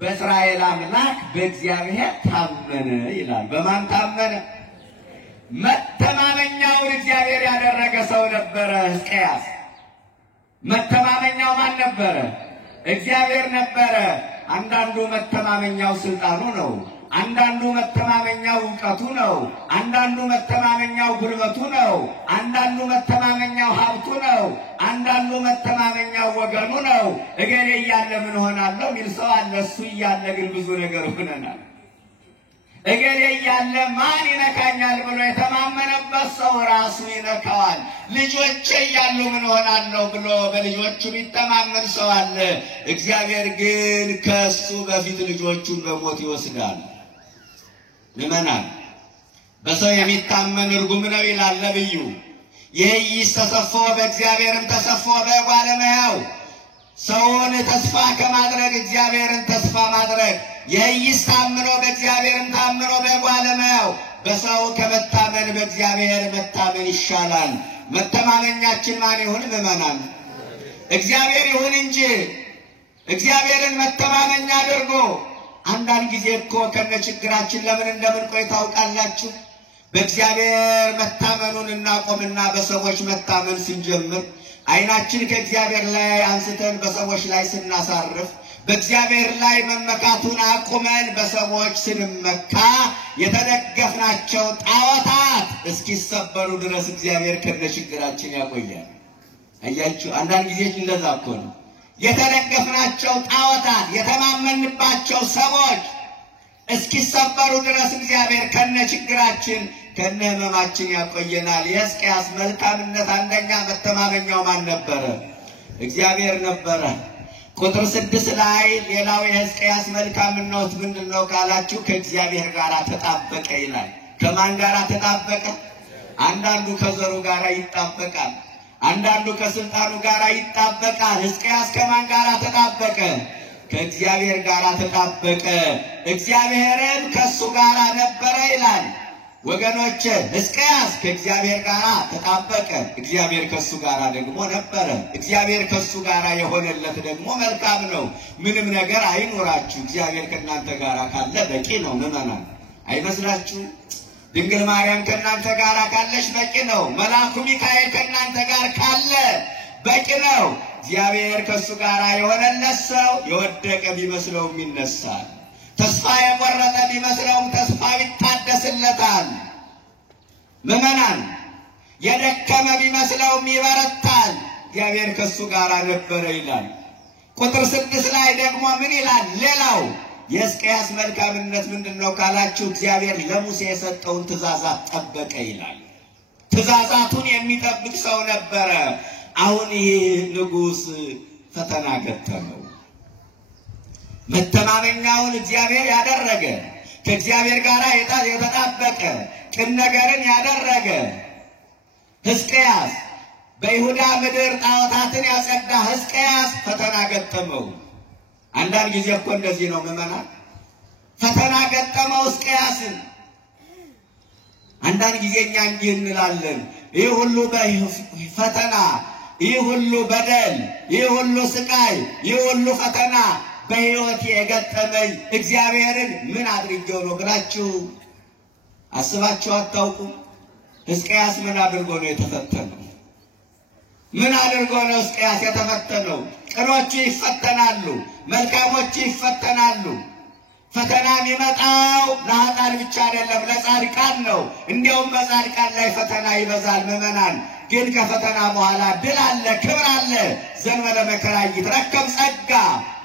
በእስራኤል አምላክ በእግዚአብሔር ታመነ ይላል። በማን ታመነ? መተማመኛውን እግዚአብሔር ያደረገ ሰው ነበረ ሕዝቅያስ። መተማመኛው ማን ነበረ? እግዚአብሔር ነበረ። አንዳንዱ መተማመኛው ስልጣኑ ነው። አንዳንዱ መተማመኛው ዕውቀቱ ነው። አንዳንዱ መተማመኛው ጉልበቱ ነው። አንዳንዱ መተማመኛው ሀብቱ ነው። አንዳንዱ መተማመኛው ወገኑ ነው። እገሌ እያለ ምን ሆናለሁ ሚል ሰው አለ። እሱ እያለ ግን ብዙ ነገር ሆነናል። እገሌ እያለ ማን ይነካኛል ብሎ የተማመነበት ሰው ራሱ ይነካዋል። ልጆቼ እያሉ ምን ሆናለሁ ብሎ በልጆቹ የሚተማመን ሰው አለ። እግዚአብሔር ግን ከሱ በፊት ልጆቹን በሞት ይወስዳል። ምእመናን በሰው የሚታመን ርጉም ነው ይላል ነብዩ። ይህ ተሰፎ በእግዚአብሔርም ተሰፎ በባለሙያው ሰውን ተስፋ ከማድረግ እግዚአብሔርን ተስፋ ማድረግ ይህ ታምኖ በእግዚአብሔርም ታምኖ በባለሙያው በሰው ከመታመን በእግዚአብሔር መታመን ይሻላል። መተማመኛችን ማን ይሁን? ምእመናን እግዚአብሔር ይሁን እንጂ እግዚአብሔርን መተማመኛ አድርጎ አንዳንድ ጊዜ እኮ ከነችግራችን ለምን እንደምንቆይ ታውቃላችሁ? በእግዚአብሔር መታመኑን እናቆምና በሰዎች መታመን ስንጀምር አይናችን ከእግዚአብሔር ላይ አንስተን በሰዎች ላይ ስናሳርፍ በእግዚአብሔር ላይ መመካቱን አቁመን በሰዎች ስንመካ የተደገፍናቸው ጣዖታት እስኪሰበሩ ድረስ እግዚአብሔር ከነችግራችን ያቆያል። አያችሁ፣ አንዳንድ ጊዜ እንደዛ እኮ ነው። የተደገፍናቸው ጣዖታት የተማመንባቸው ሰዎች እስኪሰበሩ ድረስ እግዚአብሔር ከነችግራችን ከነህመማችን ያቆየናል። የሕዝቅያስ መልካምነት አንደኛ መተማመኛው ማን ነበረ? እግዚአብሔር ነበረ። ቁጥር 6 ላይ ሌላው የሕዝቅያስ መልካምነት ምንድነው ካላችሁ ከእግዚአብሔር ጋር ተጣበቀ ይላል። ከማን ጋር ተጣበቀ? አንዳንዱ ከዘሩ ጋር ይጣበቃል፣ አንዳንዱ ከስልጣኑ ጋር ይጣበቃል። ሕዝቅያስ ከማን ጋር ተጣበቀ? ከእግዚአብሔር ጋር ተጣበቀ። እግዚአብሔርም ከሱ ጋር ነበረ ይላል። ወገኖች ሕዝቅያስ ከእግዚአብሔር ጋር ተጣበቀ፣ እግዚአብሔር ከሱ ጋር ደግሞ ነበረ። እግዚአብሔር ከሱ ጋር የሆነለት ደግሞ መልካም ነው። ምንም ነገር አይኖራችሁ፣ እግዚአብሔር ከእናንተ ጋር ካለ በቂ ነው። ምእመናን አይመስላችሁ? ድንግል ማርያም ከእናንተ ጋር ካለች በቂ ነው። መልአኩ ሚካኤል ከእናንተ ጋር ካለ በቂ ነው። እግዚአብሔር ከሱ ጋር የሆነለት ሰው የወደቀ ቢመስለውም ይነሳል። ተስፋ የቆረጠ ቢመስለውም ተስፋ ይታደስለታል። ምእመናን የደከመ ቢመስለውም ይበረታል። እግዚአብሔር ከሱ ጋር ነበረ ይላል። ቁጥር 6 ላይ ደግሞ ምን ይላል? ሌላው የሕዝቅያስ መልካምነት ምንድነው ካላችሁ እግዚአብሔር ለሙሴ የሰጠውን ትእዛዛት ጠበቀ ይላል። ትእዛዛቱን የሚጠብቅ ሰው ነበረ። አሁን ይህ ንጉሥ ፈተና ገጠመው። መተማመኛውን እግዚአብሔር ያደረገ ከእግዚአብሔር ጋር የተጣበቀ ቅን ነገርን ያደረገ ሕዝቅያስ በይሁዳ ምድር ጣዖታትን ያጸዳ ሕዝቅያስ ፈተና ገጠመው። አንዳንድ ጊዜ እኮ እንደዚህ ነው ምእመናን፣ ፈተና ገጠመው ሕዝቅያስን። አንዳንድ ጊዜ እኛ እንዲህ እንላለን፣ ይህ ሁሉ ፈተና፣ ይህ ሁሉ በደል፣ ይህ ሁሉ ስቃይ፣ ይህ ሁሉ ፈተና በሕይወት የገጠመኝ እግዚአብሔርን ምን አድርጌው ነው ብላችሁ አስባችሁ አታውቁም? ሕዝቅያስ ምን አድርጎ ነው የተፈተነው? ምን አድርጎ ነው ሕዝቅያስ የተፈተነው? ቅኖቹ ይፈተናሉ፣ መልካሞቹ ይፈተናሉ። ፈተና የሚመጣው ለኃጥአን ብቻ አይደለም፣ ለጻድቃን ነው። እንዲያውም በጻድቃን ላይ ፈተና ይበዛል። ምእመናን ግን ከፈተና በኋላ ድል አለ፣ ክብር አለ። ዘንበለ መከራ ይትረከብ ጸጋ።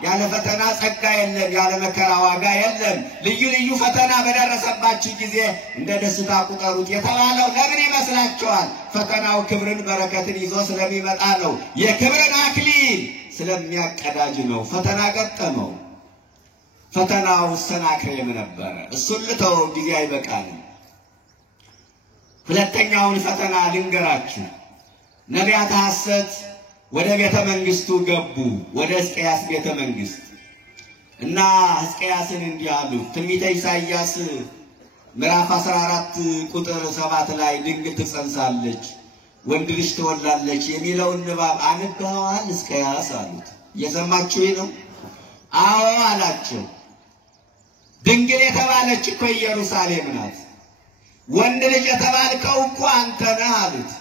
ያለ ፈተና ጸጋ የለም፣ ያለ መከራ ዋጋ የለም። ልዩ ልዩ ፈተና በደረሰባችሁ ጊዜ እንደ ደስታ ቁጠሩት የተባለው ለምን ይመስላችኋል? ፈተናው ክብርን በረከትን ይዞ ስለሚመጣ ነው። የክብርን አክሊል ስለሚያቀዳጅ ነው። ፈተና ገጠመው። ፈተናው ሰናክሬም ነበረ። እሱን ልተው፣ ጊዜ አይበቃንም። ሁለተኛውን ፈተና ልንገራችሁ። ነቢያት ሐሰት ወደ ቤተ መንግስቱ ገቡ፣ ወደ ሕዝቅያስ ቤተ መንግስት እና ሕዝቅያስን እንዲህ አሉ። ትንቢተ ኢሳይያስ ምዕራፍ 14 ቁጥር 7 ላይ ድንግል ትጸንሳለች፣ ወንድ ልጅ ትወልዳለች የሚለውን ንባብ አንብበዋል ሕዝቅያስ አሉት። እየሰማችሁኝ ነው? አዎ አላቸው። ድንግል የተባለች እኮ ኢየሩሳሌም ናት። ወንድ ልጅ የተባልከው እኮ አንተ ነህ አሉት።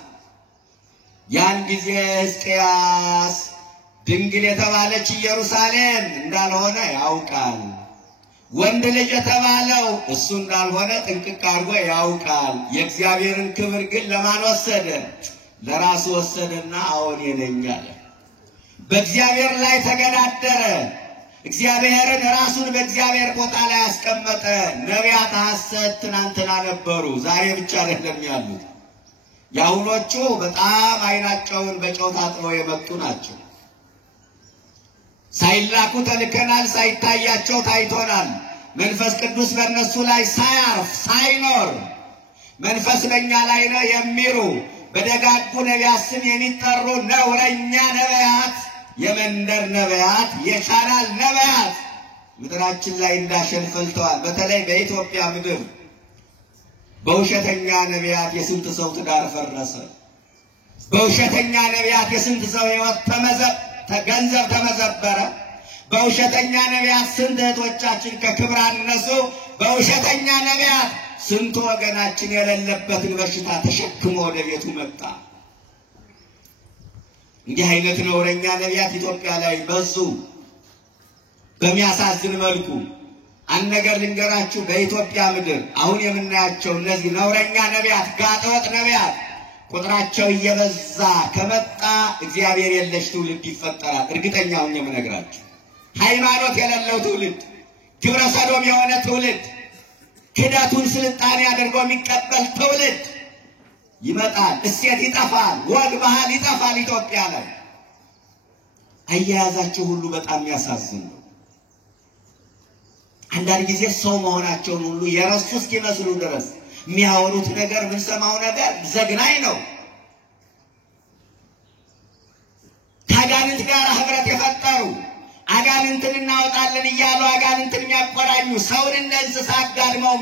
ያን ጊዜ ሕዝቅያስ ድንግል የተባለች ኢየሩሳሌም እንዳልሆነ ያውቃል። ወንድ ልጅ የተባለው እሱ እንዳልሆነ ጥንቅቅ አድርጎ ያውቃል። የእግዚአብሔርን ክብር ግን ለማን ወሰደ? ለራሱ ወሰደና አዎን የነኝ አለ። በእግዚአብሔር ላይ ተገዳደረ። እግዚአብሔርን ራሱን በእግዚአብሔር ቦታ ላይ ያስቀመጠ። ነቢያት ሐሰት ትናንትና ነበሩ፣ ዛሬ ብቻ አይደለም ያሉት። ያሁኖቹ በጣም አይናቸውን በጨው ታጥበው የመጡ ናቸው። ሳይላኩ ተልከናል፣ ሳይታያቸው ታይቶናል። መንፈስ ቅዱስ በእነሱ ላይ ሳያርፍ ሳይኖር መንፈስ በእኛ ላይ ነው የሚሉ በደጋጉ ነቢያት ስም የሚጠሩ ነውረኛ ነቢያት፣ የመንደር ነቢያት፣ የቻናል ነቢያት ምድራችን ላይ እንዳሸን ፈልተዋል። በተለይ በኢትዮጵያ ምድር በውሸተኛ ነቢያት የስንት ሰው ትዳር ፈረሰ። በውሸተኛ ነቢያት የስንት ሰው ሕይወት ገንዘብ ተመዘበረ። በውሸተኛ ነቢያት ስንት እህቶቻችን ከክብር አነሱ። በውሸተኛ ነቢያት ስንቱ ወገናችን የሌለበትን በሽታ ተሸክሞ ወደ ቤቱ መጣ። እንዲህ አይነት ነውረኛ ነቢያት ኢትዮጵያ ላይ በዙ። በሚያሳዝን መልኩ አንድ ነገር ልንገራችሁ። በኢትዮጵያ ምድር አሁን የምናያቸው እነዚህ ነውረኛ ነቢያት፣ ጋጠወጥ ነቢያት ቁጥራቸው እየበዛ ከመጣ እግዚአብሔር የለሽ ትውልድ ይፈጠራል። እርግጠኛ ሆኜ የምነግራችሁ ሃይማኖት የሌለው ትውልድ፣ ግብረ ሰዶም የሆነ ትውልድ፣ ክደቱን ስልጣኔ አድርጎ የሚቀበል ትውልድ ይመጣል። እሴት ይጠፋል፣ ወግ ባህል ይጠፋል። ኢትዮጵያ ላይ አያያዛቸው ሁሉ በጣም ያሳዝን ነው። አንዳንድ ጊዜ ሰው መሆናቸውን ሁሉ የረሱ እስኪመስሉ ድረስ የሚያወሩት ነገር የምንሰማው ነገር ዘግናኝ ነው። ከአጋንንት ጋር ህብረት የፈጠሩ አጋንንትን እናወጣለን እያሉ አጋንንትን የሚያቆራኙ ሰውን እንደ እንስሳ አጋድመው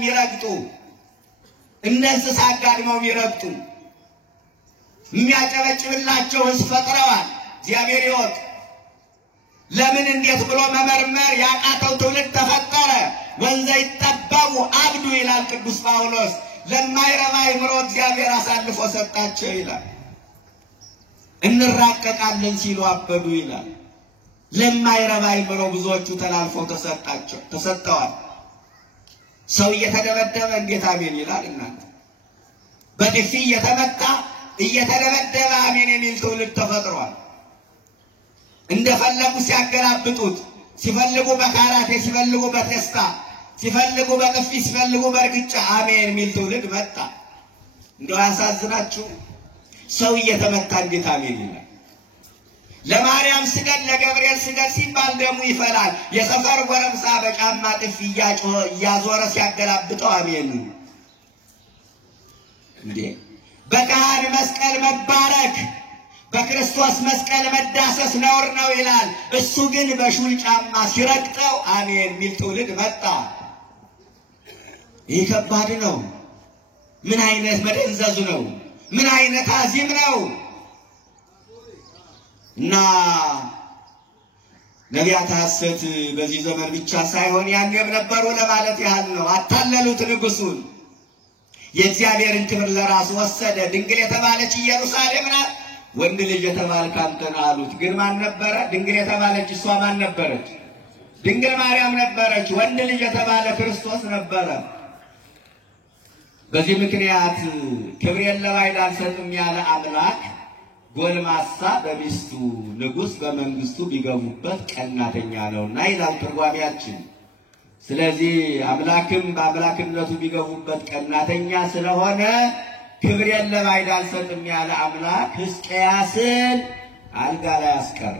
የሚረግጡ የሚያጨበጭብላቸው ህዝብ ፈጥረዋል። እግዚአብሔር ይወቅ። ለምን እንዴት ብሎ መመርመር ያቃተው ትውልድ ተፈጠረ። ወንዘ ይጠበቡ አብዱ ይላል ቅዱስ ጳውሎስ። ለማይረባ አእምሮ እግዚአብሔር አሳልፎ ሰጣቸው ይላል። እንራቀቃለን ሲሉ አበዱ ይላል። ለማይረባ አእምሮ ብዙዎቹ ተላልፈው ተሰጥተዋል። ሰው እየተደበደበ እንዴት አሜን ይላል? እናንተ በጥፊ እየተመታ እየተደበደበ አሜን የሚል ትውልድ ተፈጥሯል። እንደፈለጉ ሲያገላብጡት፣ ሲፈልጉ በካራቴ፣ ሲፈልጉ በቴስታ፣ ሲፈልጉ በጥፊ፣ ሲፈልጉ በእርግጫ አሜን የሚል ትውልድ መጣ። እንደው ያሳዝናችሁ። ሰው እየተመታ እንዴት አሜን ይላል? ለማርያም ስገድ ለገብርኤል ስገድ ሲባል ደሙ ይፈላል። የሰፈር ጎረምሳ በጫማ ጥፊ እያዞረ ሲያገላብጠው አሜን እንዴ! በካህን መስቀል መባረክ፣ በክርስቶስ መስቀል መዳሰስ ነውር ነው ይላል። እሱ ግን በሹል ጫማ ሲረግጠው አሜን የሚል ትውልድ መጣ። ይህ ከባድ ነው። ምን አይነት መደንዘዙ ነው? ምን አይነት አዚም ነው? እና ነቢያት ሐሰት በዚህ ዘመን ብቻ ሳይሆን ያኔም ነበሩ ለማለት ያህል ነው። አታለሉት ንጉሱን። የእግዚአብሔርን ክብር ለራሱ ወሰደ። ድንግል የተባለች ኢየሩሳሌም ናት፣ ወንድ ልጅ የተባልክ አንተ ነህ አሉት። ግን ማን ነበረ? ድንግል የተባለች እሷ ማን ነበረች? ድንግል ማርያም ነበረች። ወንድ ልጅ የተባለ ክርስቶስ ነበረ። በዚህ ምክንያት ክብሬን ለባዕድ አልሰጥም ያለ አምላክ ጎልማሳ በሚስቱ ንጉስ በመንግስቱ ቢገቡበት ቀናተኛ ነውና ይላል ትርጓሜያችን። ስለዚህ አምላክም በአምላክነቱ ቢገቡበት ቀናተኛ ስለሆነ ክብሬን ለባዕድ አልሰጥም ያለ አምላክ ሕዝቅያስን አልጋ ላይ አስቀረ።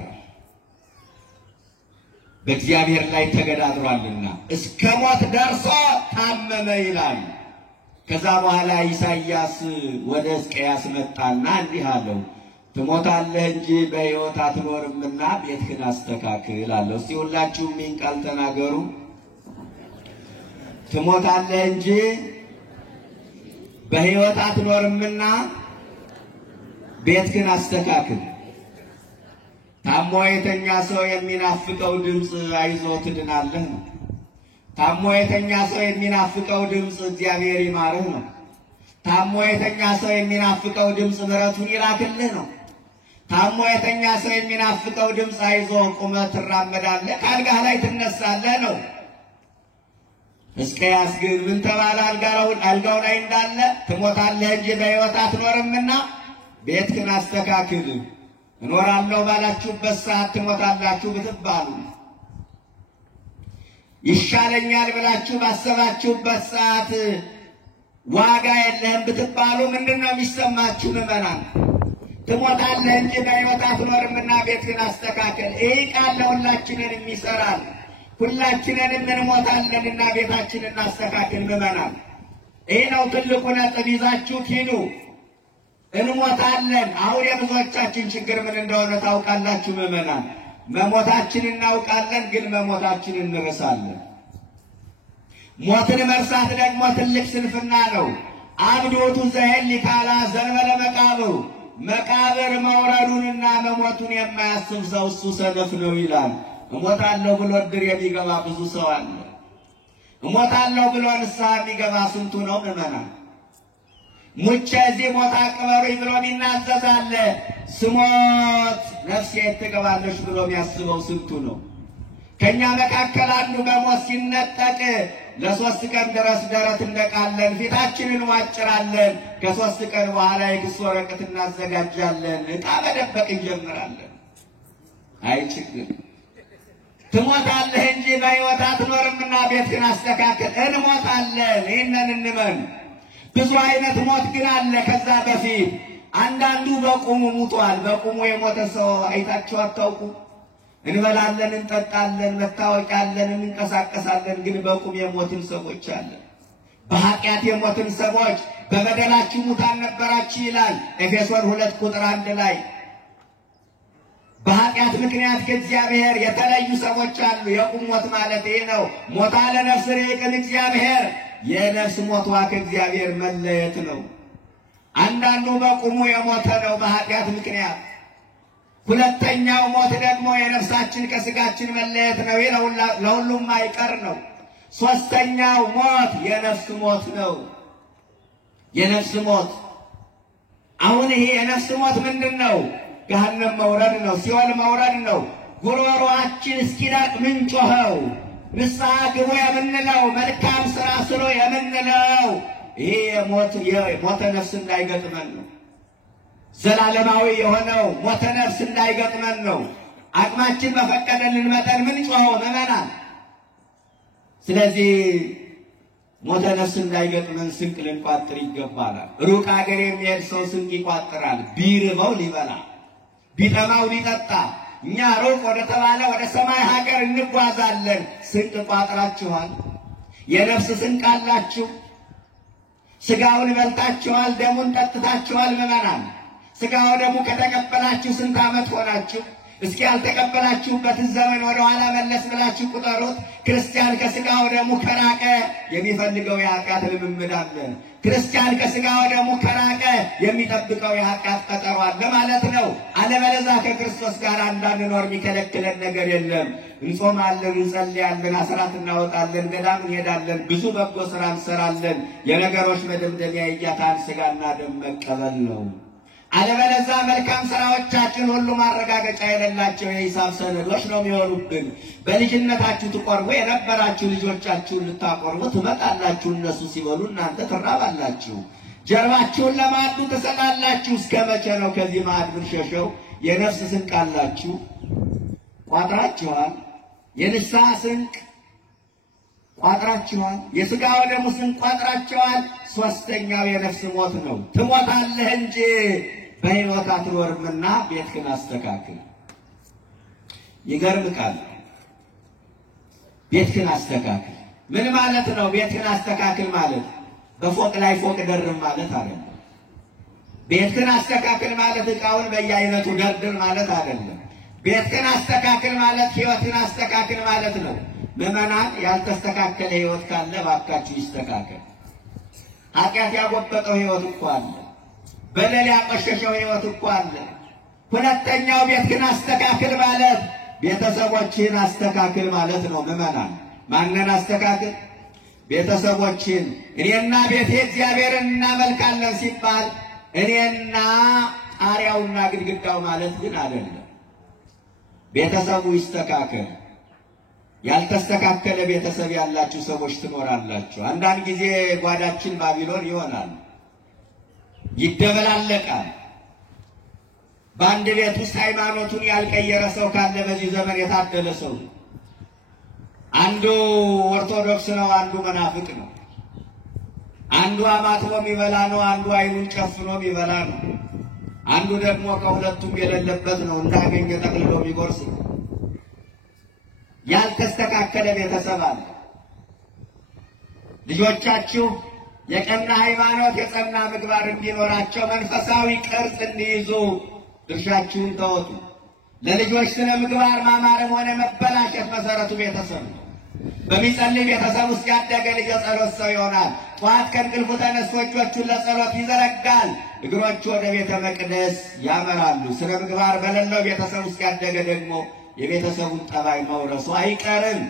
በእግዚአብሔር ላይ ተገዳድሯልና እስከ ሞት ደርሶ ታመመ ይላል። ከዛ በኋላ ኢሳይያስ ወደ ሕዝቅያስ መጣና እንዲህ አለው፣ ትሞታለህ እንጂ በሕይወት አትኖርምና ቤትህን አስተካክል አለው። እስቲ ሁላችሁም ይህን ቃል ተናገሩ። ትሞታለህ እንጂ በሕይወት አትኖርምና ቤትህን አስተካክል። ታሞ የተኛ ሰው የሚናፍቀው ድምፅ አይዞህ ትድናለህ ነው። ታሞ የተኛ ሰው የሚናፍቀው ድምፅ እግዚአብሔር ይማርህ ነው። ታሞ የተኛ ሰው የሚናፍቀው ድምፅ ምሕረቱን ይላክልህ ነው። ታሞ የተኛ ሰው የሚናፍቀው ድምፅ አይዞህ ቁመህ ትራመዳለህ፣ ከአልጋህ ላይ ትነሳለህ ነው። ሕዝቅያስ ግን ምን ተባለ? አልጋው ላይ እንዳለ ትሞታለህ እንጂ በሕይወት አትኖርምና ቤትህን አስተካክል። እኖራለሁ ባላችሁበት ሰዓት ትሞታላችሁ ብትባሉ፣ ይሻለኛል ብላችሁ ባሰባችሁበት ሰዓት ዋጋ የለህም ብትባሉ ምንድነው የሚሰማችሁ ምዕመናን? ትሞታለህ እንጂ በሕይወት አትኖርምና ቤትህን አስተካክል። ይህ ቃል ለሁላችንን የሚሰራል። ሁላችንንም እንሞታለንና ቤታችንን እናስተካክል ምዕመናን። ይህ ነው ትልቁ ነጥብ። ይዛችሁት ሂዱ። እንሞታለን። አሁን የብዙዎቻችን ችግር ምን እንደሆነ ታውቃላችሁ ምዕመናን? መሞታችን እናውቃለን፣ ግን መሞታችን እንረሳለን። ሞትን መርሳት ደግሞ ትልቅ ስንፍና ነው። አብዶቱ ዘሄል ሊካላ ዘንበለ መቃብሩ፣ መቃብር መውረዱንና መሞቱን የማያስብ ሰው እሱ ሰነፍ ነው ይላል። እሞታለሁ ብሎ እድር የሚገባ ብዙ ሰው አለ። እሞታለሁ ብሎ ንስሐ የሚገባ ስንቱ ነው ምዕመናን? ሙቼ እዚህ ቦታ ቅበሩኝ ብሎ ይናዘዛል። ስሞት ነፍሴ ትገባለች ብሎ የሚያስበው ስንቱ ነው? ከኛ መካከል አንዱ በሞት ሲነጠቅ ለ3 ቀን ድረስ ደረት እንደቃለን፣ ፊታችንን ዋጭራለን። ከ3 ቀን በኋላ የክስ ወረቀት እናዘጋጃለን፣ ዕቃ መደበቅ እንጀምራለን። አይ ችግር ትሞታለህ እንጂ በሕይወት አትኖርምና ቤትህን አስተካክል። እንሞታለን፣ ይህንን እንመን። ብዙ አይነት ሞት ግን አለ። ከዛ በፊት አንዳንዱ በቁሙ ሙቷል። በቁሙ የሞተ ሰው አይታችሁ አታውቁ? እንበላለን፣ እንጠጣለን፣ መታወቂያ አለን፣ እንንቀሳቀሳለን፣ ግን በቁም የሞትን ሰዎች አለ። በኃጢአት የሞትን ሰዎች በበደላችሁ ሙታን ነበራችሁ ይላል ኤፌሶን 2 ቁጥር 1 ላይ። በኃጢአት ምክንያት ከእግዚአብሔር የተለዩ ሰዎች አሉ። የቁም ሞት ማለት ይሄ ነው። ሞታ ለነፍስ ርቅን እግዚአብሔር፣ የነፍስ ሞቷ ከእግዚአብሔር መለየት ነው። አንዳንዱ በቁሙ የሞተ ነው በኃጢአት ምክንያት። ሁለተኛው ሞት ደግሞ የነፍሳችን ከስጋችን መለየት ነው። ይህ ለሁሉም አይቀር ነው። ሶስተኛው ሞት የነፍስ ሞት ነው። የነፍስ ሞት አሁን ይሄ የነፍስ ሞት ምንድን ነው? ገሃነም መውረድ ነው። ሲኦል መውረድ ነው። ጉሮሮአችን እስኪደርቅ ምንጮኸው ንስሐ ግቡ የምንለው መልካም ስራ ስሩ የምንለው ይሄ ሞተ ነፍስ እንዳይገጥመን ነው። ዘላለማዊ የሆነው ሞተ ነፍስ እንዳይገጥመን ነው። አቅማችን በፈቀደልን መጠን ምንጮኸው ምዕመናን። ስለዚህ ሞተ ነፍስ እንዳይገጥመን ስንቅ ልንቋጥር ይገባናል። ሩቅ ሀገር የሚሄድ ሰው ስንቅ ይቋጥራል። ቢርበው ሊበላ፣ ቢጠማው ሊጠጣ። እኛ ሩቅ ወደ ተባለ ወደ ሰማይ ሀገር እንጓዛለን። ስንቅ ቋጥራችኋል? የነፍስ ስንቅ አላችሁ? ስጋውን በልታችኋል? ደሙን ጠጥታችኋል? ምዕመናን ስጋው ደሙ ከተቀበላችሁ ስንት ዓመት ሆናችሁ? እስኪ ያልተቀበላችሁበትን ዘመን ወደ ኋላ መለስ ብላችሁ ቁጠሩት። ክርስቲያን ከስጋው ደሙ ከራቀ የሚፈልገው የኃጢአት ልምምድ አለ። ክርስቲያን ከስጋው ደሙ ከራቀ የሚጠብቀው የኃጢአት ቀጠሮ አለ ማለት ነው። አለበለዚያ ከክርስቶስ ጋር እንዳንኖር የሚከለክለን ነገር የለም። እንጾማለን፣ እንጸልያለን፣ አስራት እናወጣለን፣ ገዳም እንሄዳለን፣ ብዙ በጎ ስራ እንሰራለን። የነገሮች መደምደሚያ የጌታን ስጋና ደም መቀበል ነው። አለበለዚያ መልካም ስራዎቻችን ሁሉ ማረጋገጫ የሌላቸው የሂሳብ ሰነዶች ነው የሚሆኑብን። በልጅነታችሁ ትቆርቡ የነበራችሁ ልጆቻችሁን ልታቆርቡ ትመጣላችሁ። እነሱ ሲበሉ እናንተ ትራባላችሁ። ጀርባችሁን ለማዕዱ ትሰጣላችሁ። እስከ መቼ ነው ከዚህ ማዕድ ብንሸሸው? የነፍስ ስንቅ አላችሁ፣ ቋጥራችኋል። የንስሐ ስንቅ ቋጥራችኋል። የሥጋ ወደሙ ስንቅ ቋጥራችኋል። ሶስተኛው የነፍስ ሞት ነው። ትሞታለህ እንጂ በሕይወት አትኖርምና ቤትህን አስተካክል። ይገርም ቃል። ቤትህን አስተካክል ምን ማለት ነው? ቤትህን አስተካክል ማለት በፎቅ ላይ ፎቅ ደርብ ማለት አይደለም። ቤትህን አስተካክል ማለት ዕቃውን በየአይነቱ ደርድር ማለት አይደለም። ቤትህን አስተካክል ማለት ሕይወትን አስተካክል ማለት ነው። ምዕመናን ያልተስተካከለ ሕይወት ካለ እባካችሁ ይስተካከል። ኃጢአት ያጎበጠው ሕይወት እኮ አለ። በደል ያቆሸሸው ሕይወት እኮ አለ። ሁለተኛው ቤትህን አስተካክል ማለት ቤተሰቦችህን አስተካክል ማለት ነው። ምዕመናን ማንን አስተካክል? ቤተሰቦችን። እኔና ቤቴ እግዚአብሔርን እናመልካለን ሲባል እኔና ጣሪያውና ግድግዳው ማለት ግን አይደለም። ቤተሰቡ ይስተካከል። ያልተስተካከለ ቤተሰብ ያላችሁ ሰዎች ትኖራላችሁ። አንዳንድ ጊዜ ጓዳችን ባቢሎን ይሆናል፣ ይደበላለቃል። በአንድ ቤት ውስጥ ሃይማኖቱን ያልቀየረ ሰው ካለ በዚህ ዘመን የታደለ ሰው። አንዱ ኦርቶዶክስ ነው፣ አንዱ መናፍቅ ነው። አንዱ አማትቦ የሚበላ ነው፣ አንዱ አይኑን ጨፍኖ የሚበላ ነው፣ አንዱ ደግሞ ከሁለቱም የሌለበት ነው፣ እንዳገኘ ጠቅልሎ የሚጎርስ ነው። ያልተስተካከለ ቤተሰብ አለ። ልጆቻችሁ የቀና ሃይማኖት የጸና ምግባር እንዲኖራቸው መንፈሳዊ ቅርጽ እንዲይዙ ድርሻችሁን ተወጡ። ለልጆች ስነ ምግባር ማማርም ሆነ መበላሸት መሰረቱ ቤተሰብ ነው። በሚጸልይ ቤተሰብ ውስጥ ያደገ ልጅ የጸሎት ሰው ይሆናል። ጠዋት ከእንቅልፉ ተነስቶ እጆቹን ለጸሎት ይዘረጋል፣ እግሮቹ ወደ ቤተ መቅደስ ያመራሉ። ስነ ምግባር በሌለው ቤተሰብ ውስጥ ያደገ ደግሞ የቤተሰቡን ጠባይ መውረሱ አይቀርም።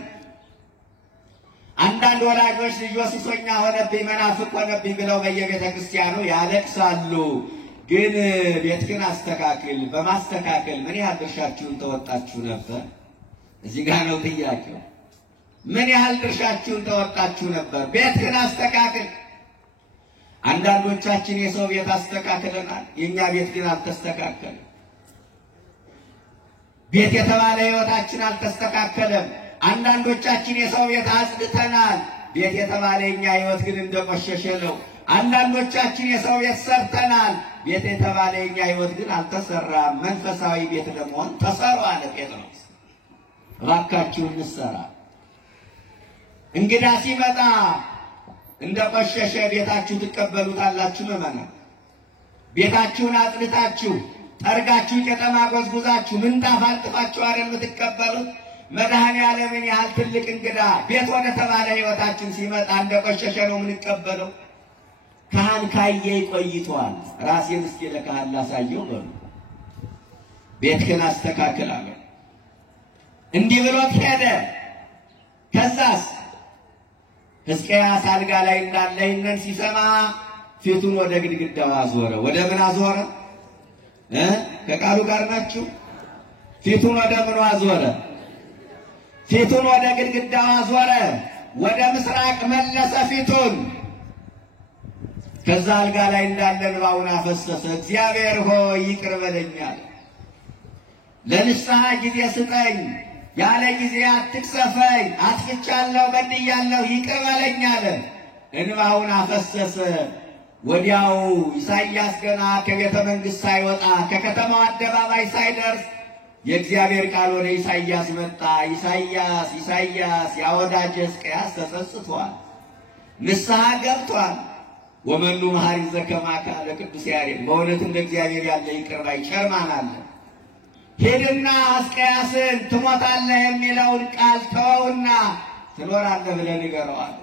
አንዳንድ ወላጆች ልጅ ሱሰኛ ሆነብኝ፣ መናፍቅ ሆነብኝ ብለው በየቤተ ክርስቲያኑ ያለቅሳሉ። ግን ቤትህን አስተካክል። በማስተካከል ምን ያህል ድርሻችሁን ተወጣችሁ ነበር? እዚህ ጋር ነው ጥያቄው። ምን ያህል ድርሻችሁን ተወጣችሁ ነበር? ቤትህን አስተካክል። አንዳንዶቻችን የሰው ቤት አስተካክለናል፣ የኛ ቤት ግን አልተስተካከለም። ቤት የተባለ ሕይወታችን አልተስተካከለም። አንዳንዶቻችን የሰው ቤት አጽድተናል፣ ቤት የተባለ የኛ ሕይወት ግን እንደቆሸሸ ነው። አንዳንዶቻችን የሰው ቤት ሰርተናል፣ ቤት የተባለ የኛ ሕይወት ግን አልተሰራም። መንፈሳዊ ቤት ለመሆን ተሰሩ አለ ጴጥሮስ። እባካችሁ እንሰራ። እንግዳ ሲመጣ እንደቆሸሸ ቤታችሁ ትቀበሉታላችሁ? ምዕመናን ቤታችሁን አጽድታችሁ ጠርጋችሁ ቄጠማ ጎዝጉዛችሁ ምንጣፍ አንጥፋችሁ አይደል የምትቀበሉት? መድኃኔዓለምን ያህል ትልቅ እንግዳ ቤት ወደ ተባለ ሕይወታችን ሲመጣ እንደቆሸሸ ነው የምንቀበለው። ካህን ካየ ቆይቷል። ራሴን እስኪ ለካህን ላሳየው በሉ። ቤትህን አስተካክል አለ። እንዲህ ብሎት ሄደ። ከዛስ ሕዝቅያስ አልጋ ላይ እንዳለ ይህንን ሲሰማ ፊቱን ወደ ግድግዳው አዞረ። ወደ ምን አዞረ? ከቃሉ ጋር ናችሁ? ፊቱን ወደ ምኑ አዞረ? ፊቱን ወደ ግድግዳው አዞረ። ወደ ምስራቅ መለሰ ፊቱን። ከዛ አልጋ ላይ እንዳለ እንባውን አፈሰሰ። እግዚአብሔር ሆይ ይቅር በለኛል፣ ለንስሐ ጊዜ ስጠኝ፣ ያለ ጊዜ አትቅሰፈኝ፣ አጥፍቻለሁ፣ በድያለሁ፣ ይቅር በለኛል። እንባውን አፈሰሰ። ወዲያው ኢሳይያስ ገና ከቤተ መንግሥት ሳይወጣ ከከተማው አደባባይ ሳይደርስ የእግዚአብሔር ቃል ወደ ኢሳይያስ መጣ። ኢሳይያስ ኢሳይያስ ያወዳጀ ሕዝቅያስ ተጸጽቷል፣ ንስሐ ገብቷል። ወመኑ መሐሪ ዘከማከ ለቅዱስ ያሬድ፣ በእውነት እንደ እግዚአብሔር ያለ ይቅር ባይ ቸር ማን አለ? ሄድና ሕዝቅያስን ትሞታለህ የሚለውን ቃል ተወውና ትኖራለህ ብለህ ንገረዋል።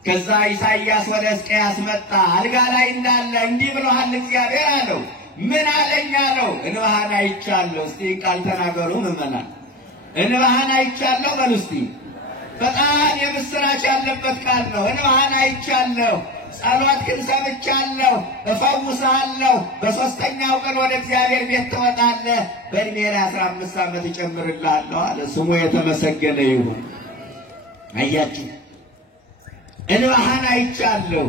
ከዛ ኢሳይያስ ወደ ሕዝቅያስ መጣ። አልጋ ላይ እንዳለ እንዲህ ብሎሃል እግዚአብሔር አለው። ምን አለኝ አለው? እንባህን አይቻለሁ። እስቲ ቃል ተናገሩ ምዕመናን። እንባህን አይቻለሁ በሉ እስቲ። በጣም የምስራች ያለበት ቃል ነው። እንባህን አይቻለሁ፣ ጸሎትህን ሰምቻለሁ፣ እፈውስሃለሁ። በሦስተኛው ቀን ወደ እግዚአብሔር ቤት ትወጣለህ፣ በዕድሜ ላይ 15 ዓመት እጨምርልሃለሁ አለ። ስሙ የተመሰገነ ይሁን። አያችሁ፣ እንባህን አይቻለሁ።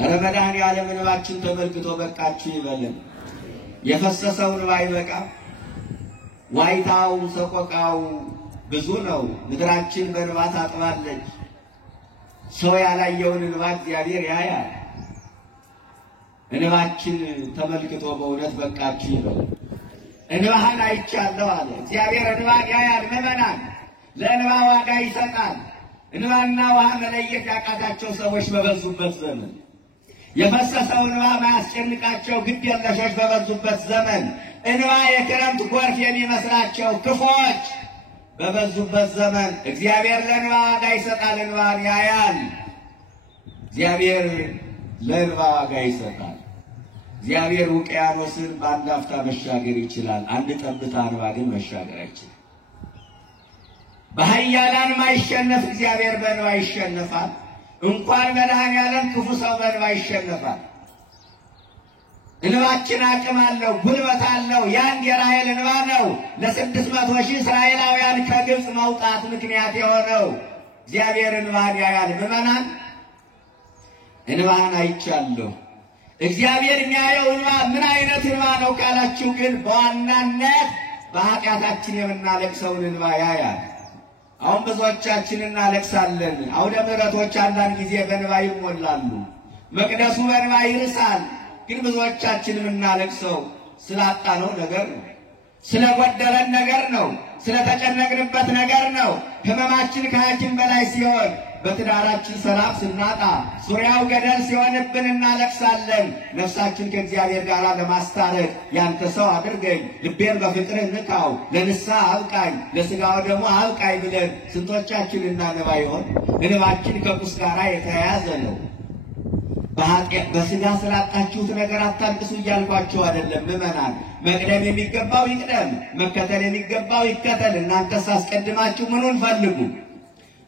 ኧረ መድኃኔዓለም እንባችን ተመልክቶ በቃችሁ ይበለን። የፈሰሰው እንባ አይበቃም። ዋይታው ሰቆቃው ብዙ ነው። ምድራችን በእንባ ታጥባለች። ሰው ያላየውን እንባ እግዚአብሔር ያያል። እንባችን ተመልክቶ በእውነት በቃችሁ ይበለን። እንባህን አይቻለሁ አለ እግዚአብሔር። እንባን ያያል ምዕመናን፣ ለእንባ ዋጋ ይሰጣል። እንባና ውሃ መለየት ያቃታቸው ሰዎች በበዙበት ዘመን፣ የፈሰሰው እንባ ማያስጨንቃቸው ግድ የለሾች በበዙበት ዘመን፣ እንባ የክረምት ጎርፍ የሚመስላቸው ክፉዎች በበዙበት ዘመን እግዚአብሔር ለእንባ ዋጋ ይሰጣል። እንባን ያያል። እግዚአብሔር ለእንባ ዋጋ ይሰጣል። እግዚአብሔር ውቅያኖስን በአንድ አፍታ መሻገር ይችላል። አንድ ጠብታ እንባ ግን መሻገር አይችልም። በኃያላን ማይሸነፍ እግዚአብሔር በእንባ ይሸነፋል። እንኳን መድኃኔዓለም ክፉ ሰው በእንባ ይሸነፋል። እንባችን አቅም አለው፣ ጉልበት አለው። የአንድ የራሔል እንባ ነው ለ600,000 እስራኤላውያን ከግብፅ መውጣት ምክንያት የሆነው። እግዚአብሔር እንባን ያያል። ምዕመናን እንባን አይቻለሁ። እግዚአብሔር የሚያየው እንባ ምን አይነት እንባ ነው ካላችሁ ግን በዋናነት በኃጢአታችን የምናለቅሰውን እንባ ያያል። አሁን ብዙዎቻችን እናለቅሳለን። አውደ ምሕረቶች አንዳንድ ጊዜ በእንባ ይሞላሉ፣ መቅደሱ በእንባ ይርሳል። ግን ብዙዎቻችን የምናለቅሰው ስላጣነው ነገር ነው፣ ስለጎደለን ነገር ነው፣ ስለተጨነቅንበት ነገር ነው። ህመማችን ከሐኪም በላይ ሲሆን፣ በትዳራችን ሰላም ስናጣ፣ ዙሪያው ገደል ሲሆንብን እናለቅሳለን። ነፍሳችን ከእግዚአብሔር ጋር ለማስታረቅ ያንተ ሰው አድርገኝ፣ ልቤን በፍቅርህ ንካው፣ ለንስሐ አብቃኝ፣ ለሥጋው ደግሞ አብቃኝ ብለን ስንቶቻችን እናነባ ይሆን? እንባችን ከቁስ ጋር የተያያዘ ነው። በሥጋ ስላጣችሁት ነገር አታልቅሱ እያልኳችሁ አይደለም ምዕመናን። መቅደም የሚገባው ይቅደም፣ መከተል የሚገባው ይከተል። እናንተስ አስቀድማችሁ ምኑን ፈልጉ?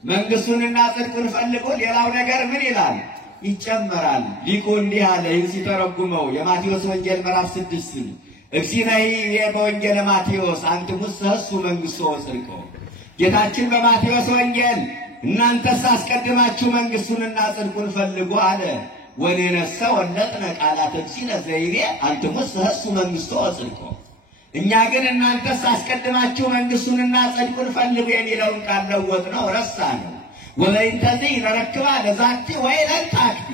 መንግሥቱንና ጽድቁን ፈልጉ። ሌላው ነገር ምን ይላል? ይጨመራል። ሊቁ እንዲህ አለ፣ ይህን ሲተረጉመው የማቴዎስ ወንጌል ምዕራፍ 6 እግዚእነሂ በወንጌለ ማቴዎስ አንትሙሰ ኅሱ መንግሥቶ ወጽድቆ። ጌታችን በማቴዎስ ወንጌል እናንተስ አስቀድማችሁ መንግሥቱንና ጽድቁን ፈልጉ አለ። ወኔነሰ ወለጥነ ቃላተ እግዚእነ ዘይቤ አንትሙሰ ኅሱ መንግሥቶ ወጽድቆ። እኛ ግን እናንተስ አስቀድማችሁ መንግሥቱንና ጽድቁን ፈልጉ የሚለውን ቃል ለወጥነው፣ ረሳነው። ወበእንተዚህ ይረክባ ለዛቲ ወይለን ታክቲ።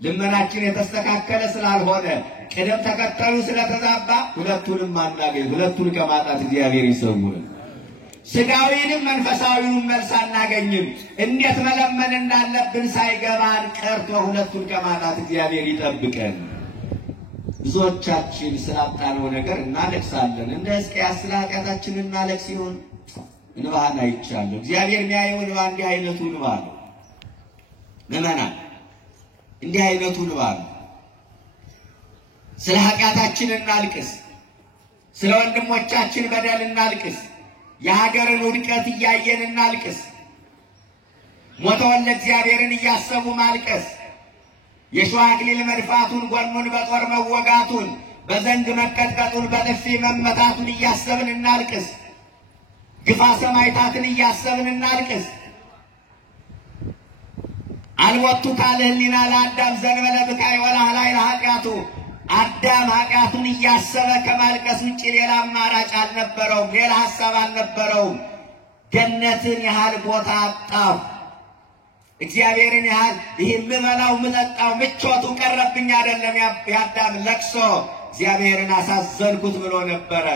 ልመናችን የተስተካከለ ስላልሆነ ቅደም ተከተሉ ስለተዛባ ሁለቱንም አናገኝ። ሁለቱን ከማጣት እግዚአብሔር ይሰውረን። ሥጋዊንም መንፈሳዊውን መልስ አናገኝም። እንዴት መለመን እንዳለብን ሳይገባን ቀርቶ ሁለቱን ከማጣት እግዚአብሔር ይጠብቀን። ብዙዎቻችን ስላጣነው ነገር እናለቅሳለን። እንደ ሕዝቅያስ ስለ ኃጢአታችን እናለቅስ ይሆን? እንባህን አይቻለሁ። እግዚአብሔር የሚያየው እንባ እንዲህ አይነቱ እንባ ነው። ምዕመናን እንዲህ አይነቱ እንባ ነው። ስለ ኃጢአታችን እናልቅስ፣ ስለ ወንድሞቻችን በደል እናልቅስ፣ የሀገርን ውድቀት እያየን እናልቅስ፣ ሞተውን ለእግዚአብሔርን እያሰቡ ማልቀስ፣ የሾህ አክሊል መድፋቱን፣ ጎኑን በጦር መወጋቱን፣ በዘንግ መቀጥቀጡን፣ በጥፊ መመታቱን እያሰብን እናልቅስ። ግፋ ሰማዕታትን እያሰብን እናልቅስ። አልወቱ ካለ ሕሊና ለአዳም ዘንበለ ብካይ ወላህላይ ለኃጢአቱ። አዳም ኃጢአቱን እያሰበ ከማልቀስ ውጭ ሌላ አማራጭ አልነበረውም፣ ሌላ ሐሳብ አልነበረውም። ገነትን ያህል ቦታ አጣሁ፣ እግዚአብሔርን ያህል ይህ የምበላው ምጠጣው ምቾቱ ቀረብኝ አይደለም የአዳም ለቅሶ፣ እግዚአብሔርን አሳዘንኩት ብሎ ነበረ።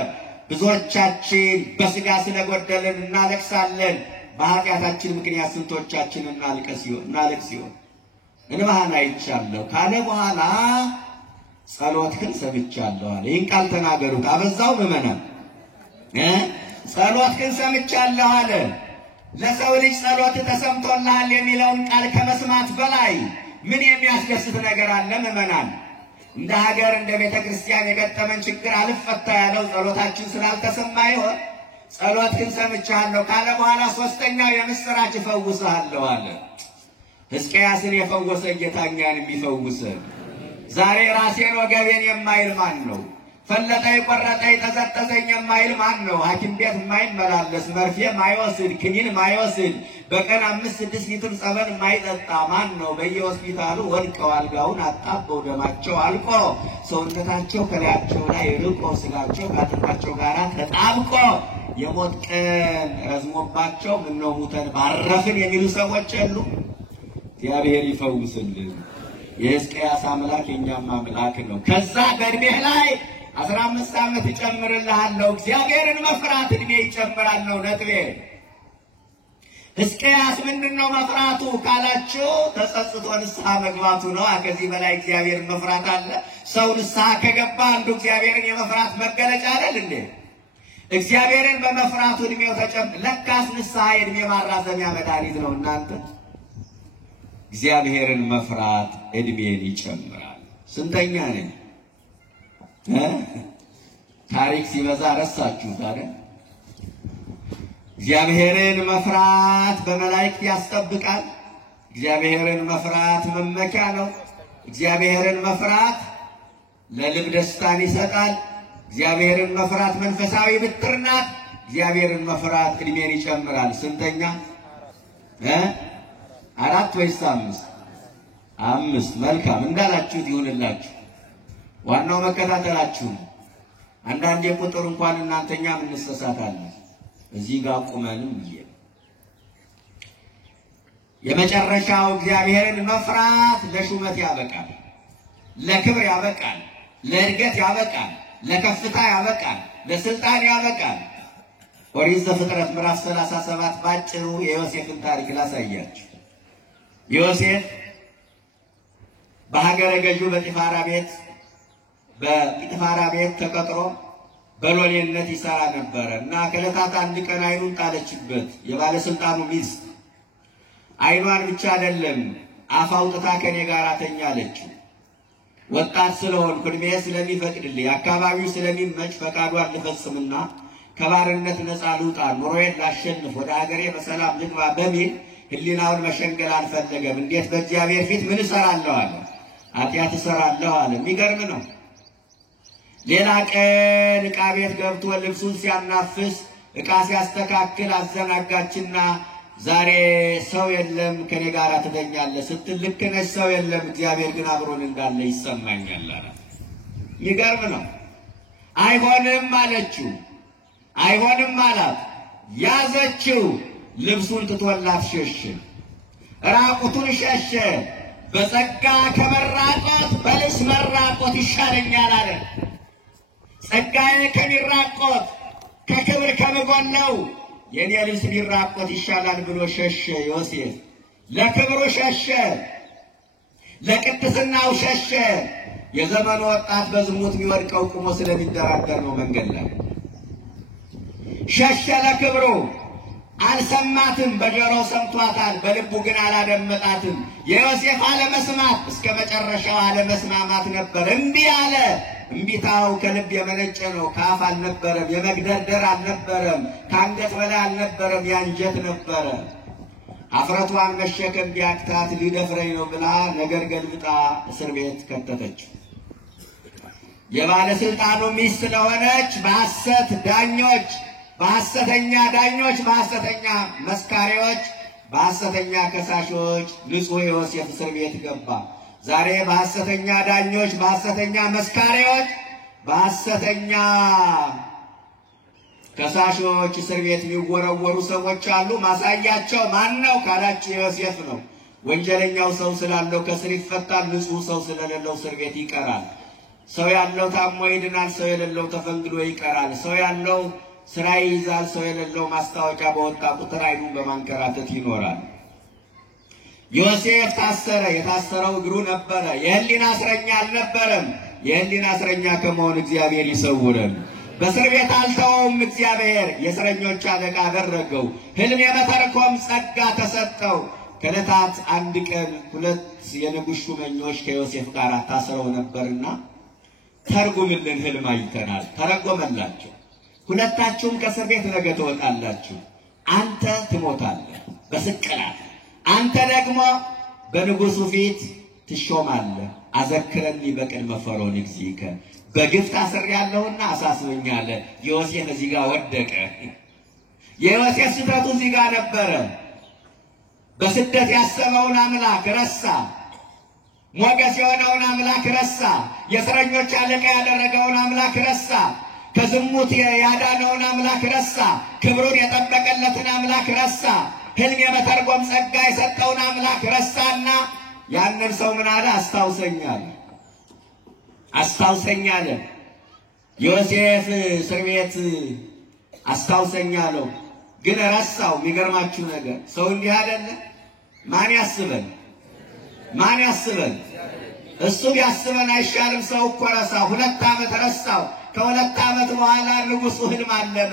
ብዙዎቻችን በሥጋ ስለጎደልን እናለቅሳለን። በኃጢአታችን ምክንያት ስንቶቻችን እናልቅስ ይሆን? እንባህን አይቻለሁ ካለ በኋላ ጸሎትህን ሰምቻለሁ አለ። ይህን ቃል ተናገሩት። አበዛው ምዕመናን፣ ጸሎትህን ሰምቻለሁ አለ። ለሰው ልጅ ጸሎት ተሰምቶልሃል የሚለውን ቃል ከመስማት በላይ ምን የሚያስደስት ነገር አለ? ምዕመናን፣ እንደ ሀገር እንደ ቤተ ክርስቲያን የገጠመን ችግር አልፈታ ያለው ጸሎታችን ስላልተሰማ ይሆን? ጸሎትህን ሰምቻለሁ ካለ በኋላ ሶስተኛው የምስራች እፈውስሃለሁ አለ። ሕዝቅያስን የፈወሰ ጌታ እኛንም ይፈውሰን። ዛሬ ራሴን ወገቤን የማይል ማን ነው? ፈለጠኝ ቆረጠኝ ተዘጠዘኝ የማይል ማን ነው? ሐኪም ቤት የማይመላለስ መርፌ ማይወስድ ክኒን ማይወስድ በቀን 5-6 ሊትር ጸበል ማይጠጣ ማን ነው? በየሆስፒታሉ ወድቀው አልጋውን አጣበው ደማቸው አልቆ ሰውነታቸው ከላያቸው ላይ ርቆ ስጋቸው ከአጥንታቸው ጋር ተጣብቆ የሞት ቀን ረዝሞባቸው ምነው ሙተን ባረፍን የሚሉ ሰዎች የሉ? እግዚአብሔር ይፈውስልን። የሕዝቅያስ አምላክ የኛም አምላክ ነው። ከዛ በእድሜህ ላይ 15 ዓመት እጨምርልሃለሁ። እግዚአብሔርን መፍራት እድሜ ይጨምራል ነው ነጥቤ። ሕዝቅያስ ምንድነው መፍራቱ ካላችሁ፣ ተጸጽቶ ንስሐ መግባቱ ነው። ከዚህ በላይ እግዚአብሔርን መፍራት አለ? ሰው ንስሐ ከገባ አንዱ እግዚአብሔርን የመፍራት መገለጫ አይደል እንዴ? እግዚአብሔርን በመፍራቱ እድሜው ለካስ ንስሐ የእድሜ ማራዘሚያ መድኃኒት ነው እናንተ። እግዚአብሔርን መፍራት እድሜን ይጨምራል። ስንተኛ ነኝ? ታሪክ ሲበዛ ረሳችሁት አይደል? እግዚአብሔርን መፍራት በመላእክት ያስጠብቃል። እግዚአብሔርን መፍራት መመኪያ ነው። እግዚአብሔርን መፍራት ለልብ ደስታን ይሰጣል። እግዚአብሔርን መፍራት መንፈሳዊ ብትር ናት። እግዚአብሔርን መፍራት እድሜን ይጨምራል። ስንተኛ? 4 ወይስ 5? 5። መልካም እንዳላችሁት ይሁንላችሁ። ዋናው መከታተላችሁ ነው። አንዳንዴ ቁጥር እንኳን እናንተኛ ምን እንሰሳታለን። እዚህ ጋር ቁመንም የመጨረሻው እግዚአብሔርን መፍራት ለሹመት ያበቃል፣ ለክብር ያበቃል፣ ለእድገት ያበቃል፣ ለከፍታ ያበቃል፣ ለስልጣን ያበቃል። ኦሪት ዘፍጥረት ምዕራፍ 37 ባጭሩ የዮሴፍን ታሪክ ላሳያችሁ። ዮሴፍ በሀገረ ገዢው በጲጥፋራ ቤት ተቀጥሮ በሎሌነት ይሰራ ነበር እና ከዕለታት አንድ ቀን አይኑን ጣለችበት የባለስልጣኑ ሚስት። አይኗን ብቻ አይደለም አፍ አውጥታ ከኔ ጋር ተኛ አለችው። ወጣት ስለሆንኩ ዕድሜ ስለሚፈቅድልኝ አካባቢው ስለሚመች ፈቃዷን ልፈጽምና ከባርነት ነፃ ልውጣ፣ ኑሮዬን ላሸንፍ፣ ወደ ሀገሬ በሰላም ልግባ በሚል ሕሊናውን መሸንገል አልፈለገም። እንዴት በእግዚአብሔር ፊት ምን እሰራለሁ አለ፣ ኃጢአት እሰራለሁ አለ። የሚገርም ነው። ሌላ ቀን ዕቃ ቤት ገብቶ ልብሱን ሲያናፍስ ዕቃ ሲያስተካክል አዘናጋችና ዛሬ ሰው የለም ከኔ ጋር ትተኛለህ ስትል ልክ ነሽ፣ ሰው የለም እግዚአብሔር ግን አብሮን እንዳለ ይሰማኛል አለ። የሚገርም ነው። አይሆንም አለችው። አይሆንም አላት። ያዘችው። ልብሱን ትቶላት ሸሸ። ራቁቱን ሸሸ። በጸጋ ከመራቆት በልብስ መራቆት ይሻለኛል አለ። ጸጋዬ ከሚራቆት ከክብር ከምጎለው የኔ ልብስ ሊራቆት ይሻላል ብሎ ሸሸ ዮሴፍ። ለክብሩ ሸሸ፣ ለቅድስናው ሸሸ። የዘመኑ ወጣት በዝሙት የሚወድቀው ቁሞ ስለሚደራደር ነው መንገድ ላይ ሸሸ። ለክብሩ አልሰማትም። በጆሮው ሰምቷታል፣ በልቡ ግን አላደመጣትም። የዮሴፍ አለመስማት እስከ መጨረሻው አለመስማማት ነበር። እምቢ አለ። እምቢታው ከልብ የመነጨ ነው። ከአፍ አልነበረም። የመግደርደር አልነበረም። ከአንገት በላይ አልነበረም። ያንጀት ነበረ። አፍረቷን መሸከም ቢያቅታት ሊደፍረኝ ነው ብላ ነገር ገልብጣ እስር ቤት ከተተችው። የባለስልጣኑ ሚስት ስለሆነች በሐሰተኛ ዳኞች፣ በሐሰተኛ መስካሪዎች፣ በሐሰተኛ ከሳሾች ንጹሕ ዮሴፍ እስር ቤት ገባ። ዛሬ በሐሰተኛ ዳኞች፣ በሐሰተኛ መስካሪዎች፣ በሐሰተኛ ከሳሾች እስር ቤት የሚወረወሩ ሰዎች አሉ። ማሳያቸው ማን ነው ካላችሁ ዮሴፍ ነው። ወንጀለኛው ሰው ስላለው ከስር ይፈታል፣ ንጹሕ ሰው ስለሌለው እስር ቤት ይቀራል። ሰው ያለው ታሞ ይድናል፣ ሰው የሌለው ተፈንግሎ ይቀራል። ሰው ያለው ስራ ይይዛል፣ ሰው የሌለው ማስታወቂያ በወጣ ቁጥር አይኑን በማንከራተት ይኖራል። ዮሴፍ ታሰረ። የታሰረው እግሩ ነበረ። የህሊና እስረኛ አልነበረም። የህሊና እስረኛ ከመሆን እግዚአብሔር ይሰውረን። በእስር ቤት አልተወውም። እግዚአብሔር የእስረኞች አለቃ አደረገው። ህልም የመተርጎም ጸጋ ተሰጠው። ከዕለታት አንድ ቀን ሁለት የንጉሥ ሹመኞች ከዮሴፍ ጋር ታስረው ነበርና ተርጉምልን፣ ህልም አይተናል። ተረጎመላቸው። ሁለታችሁም ከእስር ቤት ነገ ትወጣላችሁ። አንተ ትሞታለህ በስቅላት፣ አንተ ደግሞ በንጉሡ ፊት ትሾማለህ። አዘክረኒ በቅድመ ፈርዖን እግዚእከ፣ በግፍ ታስሬያለሁና አሳስበኛለህ። ዮሴፍ እዚህ ጋር ወደቀ። የዮሴፍ ስህተቱ እዚህ ጋር ነበረ። በስደት ያሰበውን አምላክ ረሳ። ሞገስ የሆነውን አምላክ ረሳ። የእስረኞች አለቃ ያደረገውን አምላክ ረሳ። ከዝሙት ያዳነውን አምላክ ረሳ። ክብሩን የጠበቀለትን አምላክ ረሳ። ህልም የመተርጎም ጸጋ የሰጠውን አምላክ ረሳና ያንን ሰው ምን አለ? አስታውሰኛል። ዮሴፍ እስር ቤት አስታውሰኛለሁ፣ ግን ረሳው። የሚገርማችሁ ነገር ሰው እንዲህ አይደለ? ማን ያስበን? እሱ ቢያስበን አይሻልም? ሰው እኮ ረሳ። 2 ዓመት ረሳው። ከ2 ዓመት በኋላ ንጉሡ ህልም አለመ።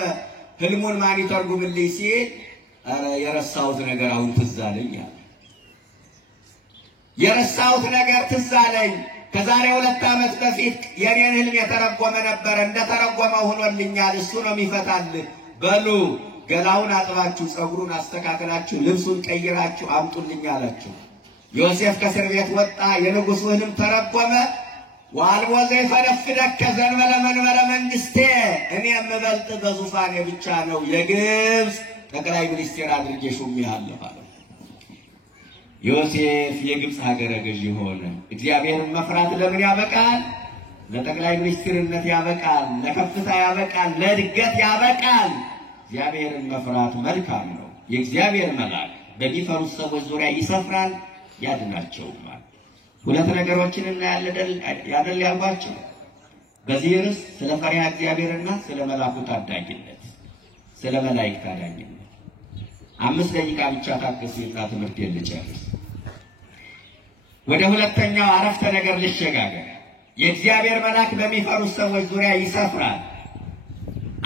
ህልሙን ማን ይተርጉምልኝ ሲል ኧረ የረሳሁት ነገር አሁን ትዝ አለኝ አለ። የረሳሁት ነገር ትዝ አለኝ። ከዛሬ 2 ዓመት በፊት የኔን ህልም የተረጎመ ነበር። እንደተረጎመ ሆኖልኛል። እሱ ነው የሚፈታልህ። በሉ ገላውን አጥባችሁ፣ ጸጉሩን አስተካክላችሁ፣ ልብሱን ቀይራችሁ አምጡልኝ አላችሁ። ዮሴፍ ከእስር ቤት ወጣ። የንጉሡ ህልም ተረጎመ። ወአልቦ ዘይፈነፍደከ ዘእንበለ መንበረ መንግሥቴ፣ እኔ የምበልጥ በዙፋኔ ብቻ ነው የግብፅ ጠቅላይ ሚኒስቴር አድርጌ ሾሜሃለሁ አለ። ዮሴፍ የግብፅ ሀገረ ገዥ ሆነ። እግዚአብሔርን መፍራት ለምን ያበቃል? ለጠቅላይ ሚኒስትርነት ያበቃል፣ ለከፍታ ያበቃል፣ ለእድገት ያበቃል። እግዚአብሔርን መፍራት መልካም ነው። የእግዚአብሔር መልአክ በሚፈሩት ሰዎች ዙሪያ ይሰፍራል ያድናቸውማል። ሁለት ነገሮችን እናያለን ያደል ያልኳቸው በዚህ ርዕስ ስለ ፈሪሃ እግዚአብሔርና ስለ መላኩ ታዳጊነት፣ ስለ መላእክት ታዳጊነት 5 ደቂቃ ብቻ ታገሱና ትምህርት ልጨርስ። ወደ ሁለተኛው አረፍተ ነገር ልሸጋገር። የእግዚአብሔር መልአክ በሚፈሩት ሰዎች ዙሪያ ይሰፍራል።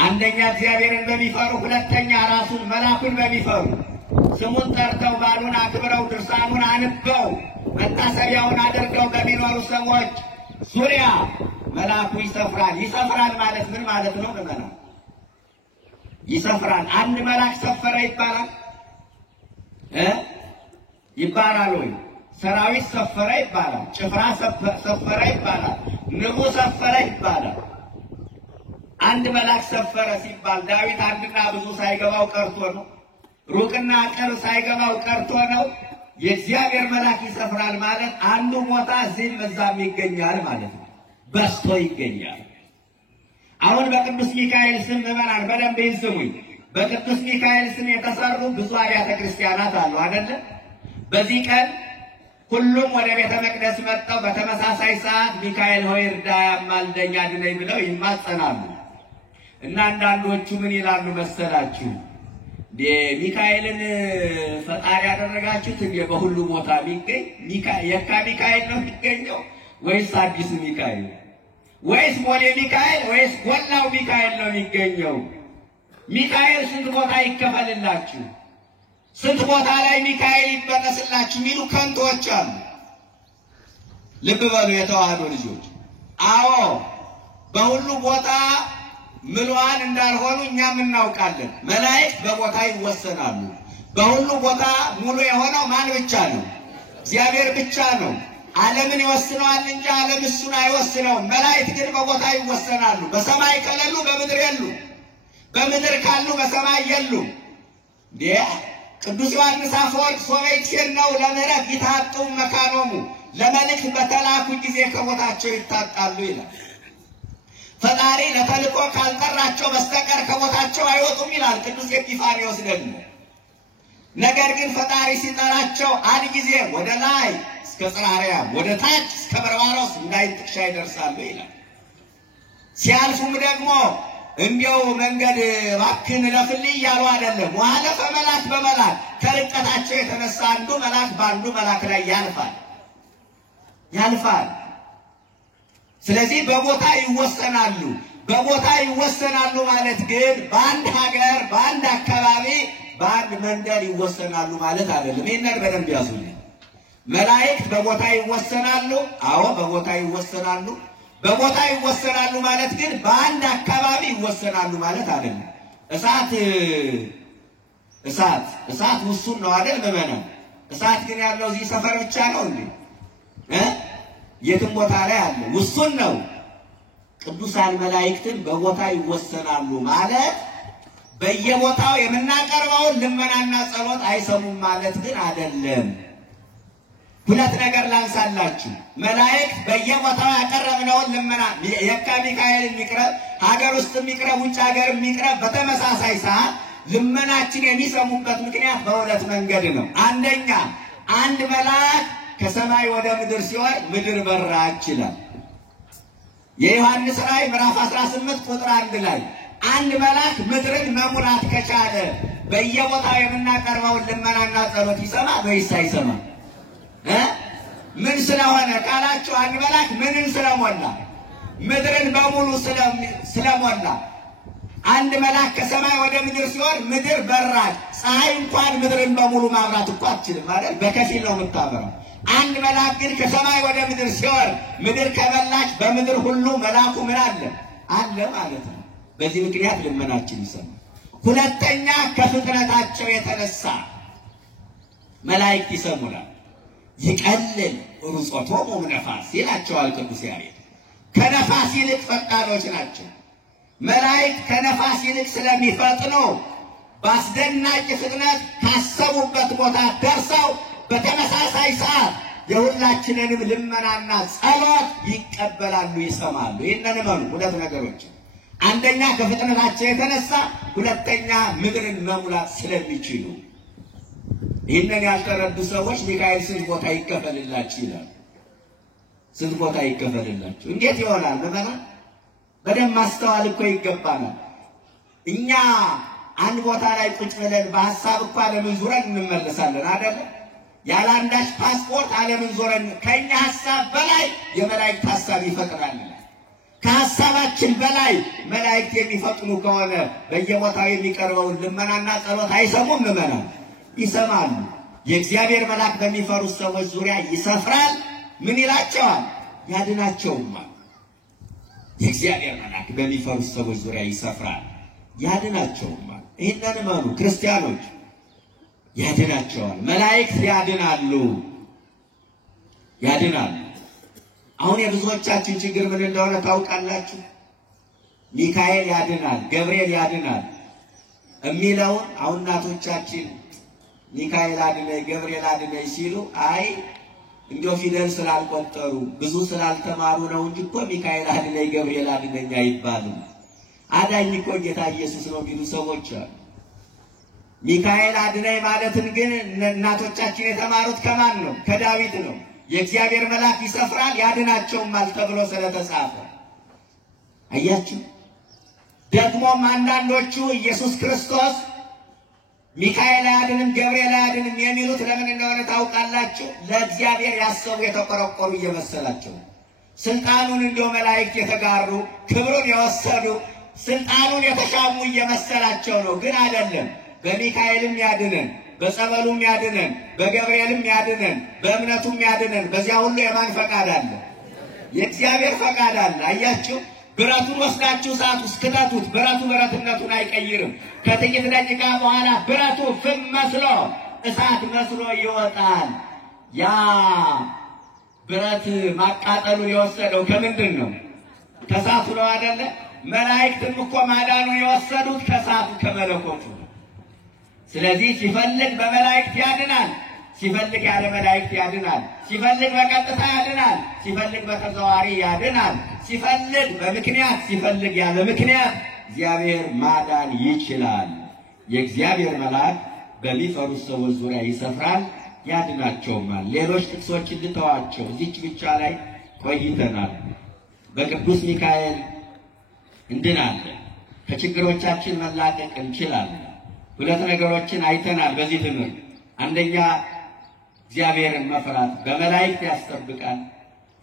አንደኛ እግዚአብሔርን በሚፈሩ፣ ሁለተኛ ራሱን መልአኩን በሚፈሩ ስሙን ጠርተው ባሉን አክብረው ድርሳኑን አንበው መታሰቢያውን አድርገው በሚኖሩ ሰዎች ዙሪያ መልአኩ ይሰፍራል። ይሰፍራል ማለት ምን ማለት ነው? ምዕመናን ይሰፍራል። አንድ መልአክ ሰፈረ ይባላል ይባላል ወይ? ሰራዊት ሰፈረ ይባላል፣ ጭፍራ ሰፈረ ይባላል፣ ንጉሥ ሰፈረ ይባላል። አንድ መልአክ ሰፈረ ሲባል ዳዊት አንድና ብዙ ሳይገባው ቀርቶ ነው? ሩቅና ቅርብ ሳይገባው ቀርቶ ነው? የእግዚአብሔር መልአክ ይሰፍራል ማለት አንዱ ቦታ እዚህም እዛም ይገኛል ማለት ነው። በስቶ ይገኛል። አሁን በቅዱስ ሚካኤል ስም ምዕመናን በደንብ ይስሙኝ። በቅዱስ ሚካኤል ስም የተሰሩ ብዙ አብያተ ክርስቲያናት አሉ አይደለ? በዚህ ቀን ሁሉም ወደ ቤተ መቅደስ መጥተው በተመሳሳይ ሰዓት ሚካኤል ሆይ እርዳኝ፣ አማልደኝ፣ አድነኝ ብለው ይማጸናሉ። እና አንዳንዶቹ ምን ይላሉ መሰላችሁ? ሚካኤልን ፈጣሪ ያደረጋችሁት እንዴ? በሁሉ ቦታ የሚገኝ የካ ሚካኤል ነው የሚገኘው ወይስ አዲስ ሚካኤል ወይስ ሞሌ ሚካኤል ወይስ ጎላው ሚካኤል ነው የሚገኘው? ሚካኤል ስንት ቦታ ይከፈልላችሁ? ስንት ቦታ ላይ ሚካኤል ይበጠስላችሁ የሚሉ ከንቶች አሉ። ልብ በሉ የተዋህዶ ልጆች። አዎ በሁሉ ቦታ ምሉዓን እንዳልሆኑ እኛም እናውቃለን። መላእክት በቦታ ይወሰናሉ። በሁሉ ቦታ ሙሉ የሆነው ማን ብቻ ነው? እግዚአብሔር ብቻ ነው። ዓለምን ይወስነዋል እንጂ ዓለም እሱን አይወስነውም። መላእክት ግን በቦታ ይወሰናሉ። በሰማይ ከሌሉ በምድር የሉ፣ በምድር ካሉ በሰማይ የሉ። ቅዱስ ዮሐንስ አፈወርቅ ሶበይት ነው ለምህረት ይታጡ መካኖሙ፣ ለመልእክት በተላኩ ጊዜ ከቦታቸው ይታጣሉ ይላል። ፈጣሪ ለተልእኮ ካልጠራቸው በስተቀር ከቦታቸው አይወጡም ይላል ቅዱስ ኤጲፋንዮስ ደግሞ። ነገር ግን ፈጣሪ ሲጠራቸው አንድ ጊዜ ወደ ላይ እስከ ጽራርያ፣ ወደ ታች እስከ በርባሮስ እንዳይን ጥቅሻ ይደርሳሉ ይላል። ሲያልፉም ደግሞ እንዲያው መንገድ እባክህን እለፍልኝ እያሉ አይደለም። ወአለፈ መልአክ በመልአክ ከርቀታቸው የተነሳ አንዱ መልአክ በአንዱ መልአክ ላይ ያልፋል። ስለዚህ በቦታ ይወሰናሉ። በቦታ ይወሰናሉ ማለት ግን በአንድ ሀገር፣ በአንድ አካባቢ፣ በአንድ መንደር ይወሰናሉ ማለት አይደለም። ይሄንን በደንብ ያዙልኝ። መላእክት በቦታ ይወሰናሉ። አዎ በቦታ ይወሰናሉ። በቦታ ይወሰናሉ ማለት ግን በአንድ አካባቢ ይወሰናሉ ማለት አይደለም። እሳት ውሱን ነው አይደል ምዕመናን? እሳት ግን ያለው እዚህ ሰፈር ብቻ ነው እንዴ? የትም ቦታ ላይ አለ፣ ውሱን ነው። ቅዱሳን መላእክትን በቦታ ይወሰናሉ ማለት በየቦታው የምናቀርበውን ልመናና ጸሎት አይሰሙም ማለት ግን አይደለም። ሁለት ነገር ላንሳላችሁ። መላእክት በየቦታው ያቀረብነውን ልመና የካ ሚካኤል የሚቅረብ ሀገር ውስጥ የሚቅረብ ውጭ ሀገር የሚቅረብ በተመሳሳይ ሰዓት ልመናችን የሚሰሙበት ምክንያት በሁለት መንገድ ነው። አንደኛ አንድ መልአክ ከሰማይ ወደ ምድር ሲወርድ ምድር በራች ይላል። የዮሐንስ ራእይ ምዕራፍ 18 ቁጥር 1 ላይ አንድ መልአክ ምድርን መሙላት ከቻለ በየቦታው የምናቀርበውን ልመናና ጸሎት ይሰማ ወይስ አይሰማ? ምን ስለሆነ ካላችሁ አንድ መልአክ ምንን ስለሞላ? ምድርን በሙሉ ስለሞላ። አንድ መልአክ ከሰማይ ወደ ምድር ሲወርድ ምድር በራች። ፀሐይ እንኳን ምድርን በሙሉ ማብራት እኮ አትችልም ማለት በከፊል ነው የምታበራው። አንድ መልአክ ግን ከሰማይ ወደ ምድር ሲወርድ ምድር ከበላች በምድር ሁሉ መልአኩ ምን አለ ማለት ነው። በዚህ ምክንያት ልመናችን ይሰማል። ሁለተኛ ከፍጥነታቸው የተነሳ መላእክት ይሰሙናል። ይቀልል ሩጾቶሙ ነፋስ ይላቸዋል ቅዱስ ያሬድ። ከነፋስ ይልቅ ፈጣኖች ናቸው መላእክት። ከነፋስ ይልቅ ስለሚፈጥኑ በአስደናቂ ፍጥነት ካሰቡበት ቦታ ደርሰው በተመሳሳይ ሰዓት የሁላችንንም ልመናና ጸሎት ይቀበላሉ፣ ይሰማሉ። ይህንን እመኑ። ሁለት ነገሮች፣ አንደኛ ከፍጥነታቸው የተነሳ፣ ሁለተኛ ምድርን መሙላት ስለሚችሉ። ይህንን ያልተረዱ ሰዎች ሚካኤል ስንት ቦታ ይከፈልላችሁ ይላል። ስንት ቦታ ይከፈልላችሁ? እንዴት ይሆናል? በደንብ ማስተዋል እኮ ይገባናል። እኛ አንድ ቦታ ላይ ቁጭ ብለን በሐሳብ እኮ ዓለምን ዙረን እንመለሳለን አይደል? ያለ አንዳች ፓስፖርት ዓለምን ዙረን ከኛ ሐሳብ በላይ የመላእክት ሐሳብ ይፈጥራል። ከሐሳባችን በላይ መላእክት የሚፈጥኑ ከሆነ በየቦታው የሚቀርበውን ልመናና ጸሎት አይሰሙም? ምዕመናን ይሰማሉ። የእግዚአብሔር መልአክ በሚፈሩት ሰዎች ዙሪያ ይሰፍራል። ምን ይላቸዋል? ያድናቸውማል። የእግዚአብሔር መልአክ በሚፈሩት ሰዎች ዙሪያ ይሰፍራል፣ ያድናቸውማል። ይህንን እመኑ ክርስቲያኖች፣ ያድናቸዋል። መላእክት ያድናሉ፣ ያድናሉ። አሁን የብዙዎቻችን ችግር ምን እንደሆነ ታውቃላችሁ? ሚካኤል ያድናል፣ ገብርኤል ያድናል የሚለውን አሁን እናቶቻችን ሚካኤል አድነኝ ገብርኤል አድነኝ ሲሉ አይ እንዲያው ፊደል ስላልቆጠሩ ብዙ ስላልተማሩ ነው እንጂ እኮ ሚካኤል አድነኝ ገብርኤል አድነኝ አይባልም። አዳኝ እኮ ጌታ ኢየሱስ ነው የሚሉ ሰዎች አሉ። ሚካኤል አድነኝ ማለትን ግን እናቶቻችን የተማሩት ከማን ነው? ከዳዊት ነው። የእግዚአብሔር መልአክ ይሰፍራል ያድናቸውማል ተብሎ ስለተጻፈ አያችሁ። ደግሞም አንዳንዶቹ ኢየሱስ ክርስቶስ ሚካኤል አያድንም ገብርኤል አያድንም የሚሉት ለምን እንደሆነ ታውቃላችሁ? ለእግዚአብሔር ያሰቡ የተቆረቆሩ እየመሰላቸው ስልጣኑን እንደው መላእክት የተጋሩ ክብሩን የወሰዱ ስልጣኑን የተሻሙ እየመሰላቸው ነው። ግን አይደለም። በሚካኤልም ያድነን፣ በጸበሉም ያድነን፣ በገብርኤልም ያድነን፣ በእምነቱም ያድነን። በዚያ ሁሉ የማን ፈቃድ አለ? የእግዚአብሔር ፈቃድ አለ። አያችሁ። ብረቱን ወስዳችሁ እሳት ውስጥ ክተቱት፣ ብረቱ ብረትነቱን አይቀይርም። ከጥቂት ደቂቃ በኋላ ብረቱ ፍም መስሎ እሳት መስሎ ይወጣል። ያ ብረት ማቃጠሉን የወሰደው ከምንድን ነው? ከእሳቱ ነው አይደለ? መላእክትም እኮ ማዳኑን የወሰዱት ከእሳቱ ከመለኮቱ። ስለዚህ ሲፈልግ በመላእክት ያድናል፣ ሲፈልግ ያለ መላእክት ያድናል፣ ሲፈልግ በቀጥታ ያድናል፣ ሲፈልግ በተዘዋዋሪ ያድናል፣ ሲፈልግ በምክንያት ሲፈልግ ያለ ምክንያት እግዚአብሔር ማዳን ይችላል። የእግዚአብሔር መልአክ በሚፈሩት ሰዎች ዙሪያ ይሰፍራል ያድናቸውማል። ሌሎች ጥቅሶችን ልተዋቸው፣ እዚች ብቻ ላይ ቆይተናል። በቅዱስ ሚካኤል እንድናለን፣ ከችግሮቻችን መላቀቅ እንችላለን። ሁለት ነገሮችን አይተናል በዚህ ትምህርት። አንደኛ እግዚአብሔርን መፍራት በመላእክት ያስጠብቃል።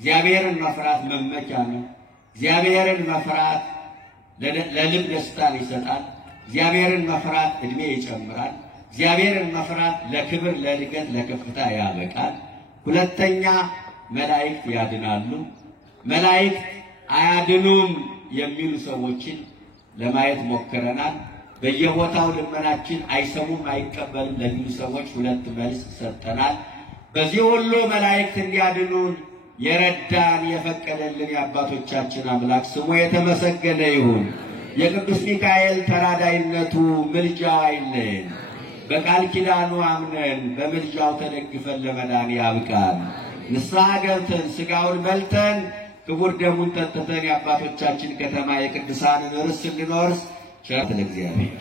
እግዚአብሔርን መፍራት መመኪያ ነው። እግዚአብሔርን መፍራት ለልብ ደስታን ይሰጣል። እግዚአብሔርን መፍራት እድሜ ይጨምራል። እግዚአብሔርን መፍራት ለክብር፣ ለእድገት፣ ለከፍታ ያበቃል። ሁለተኛ መላእክት ያድናሉ። መላእክት አያድኑም የሚሉ ሰዎችን ለማየት ሞክረናል። በየቦታው ልመናችን አይሰሙም አይቀበልም ለሚሉ ሰዎች ሁለት መልስ ሰጠናል። በዚህ ሁሉ መላእክት እንዲያድኑን የረዳን የፈቀደልን የአባቶቻችን አምላክ ስሙ የተመሰገነ ይሁን። የቅዱስ ሚካኤል ተራዳይነቱ ምልጃው አይለየን። በቃል ኪዳኑ አምነን በምልጃው ተደግፈን ለመዳን ያብቃን። ንስሐ ገብተን ሥጋውን በልተን ክቡር ደሙን ጠጥተን የአባቶቻችን ከተማ የቅዱሳንን ርስት እንድንወርስ ቸር ለእግዚአብሔር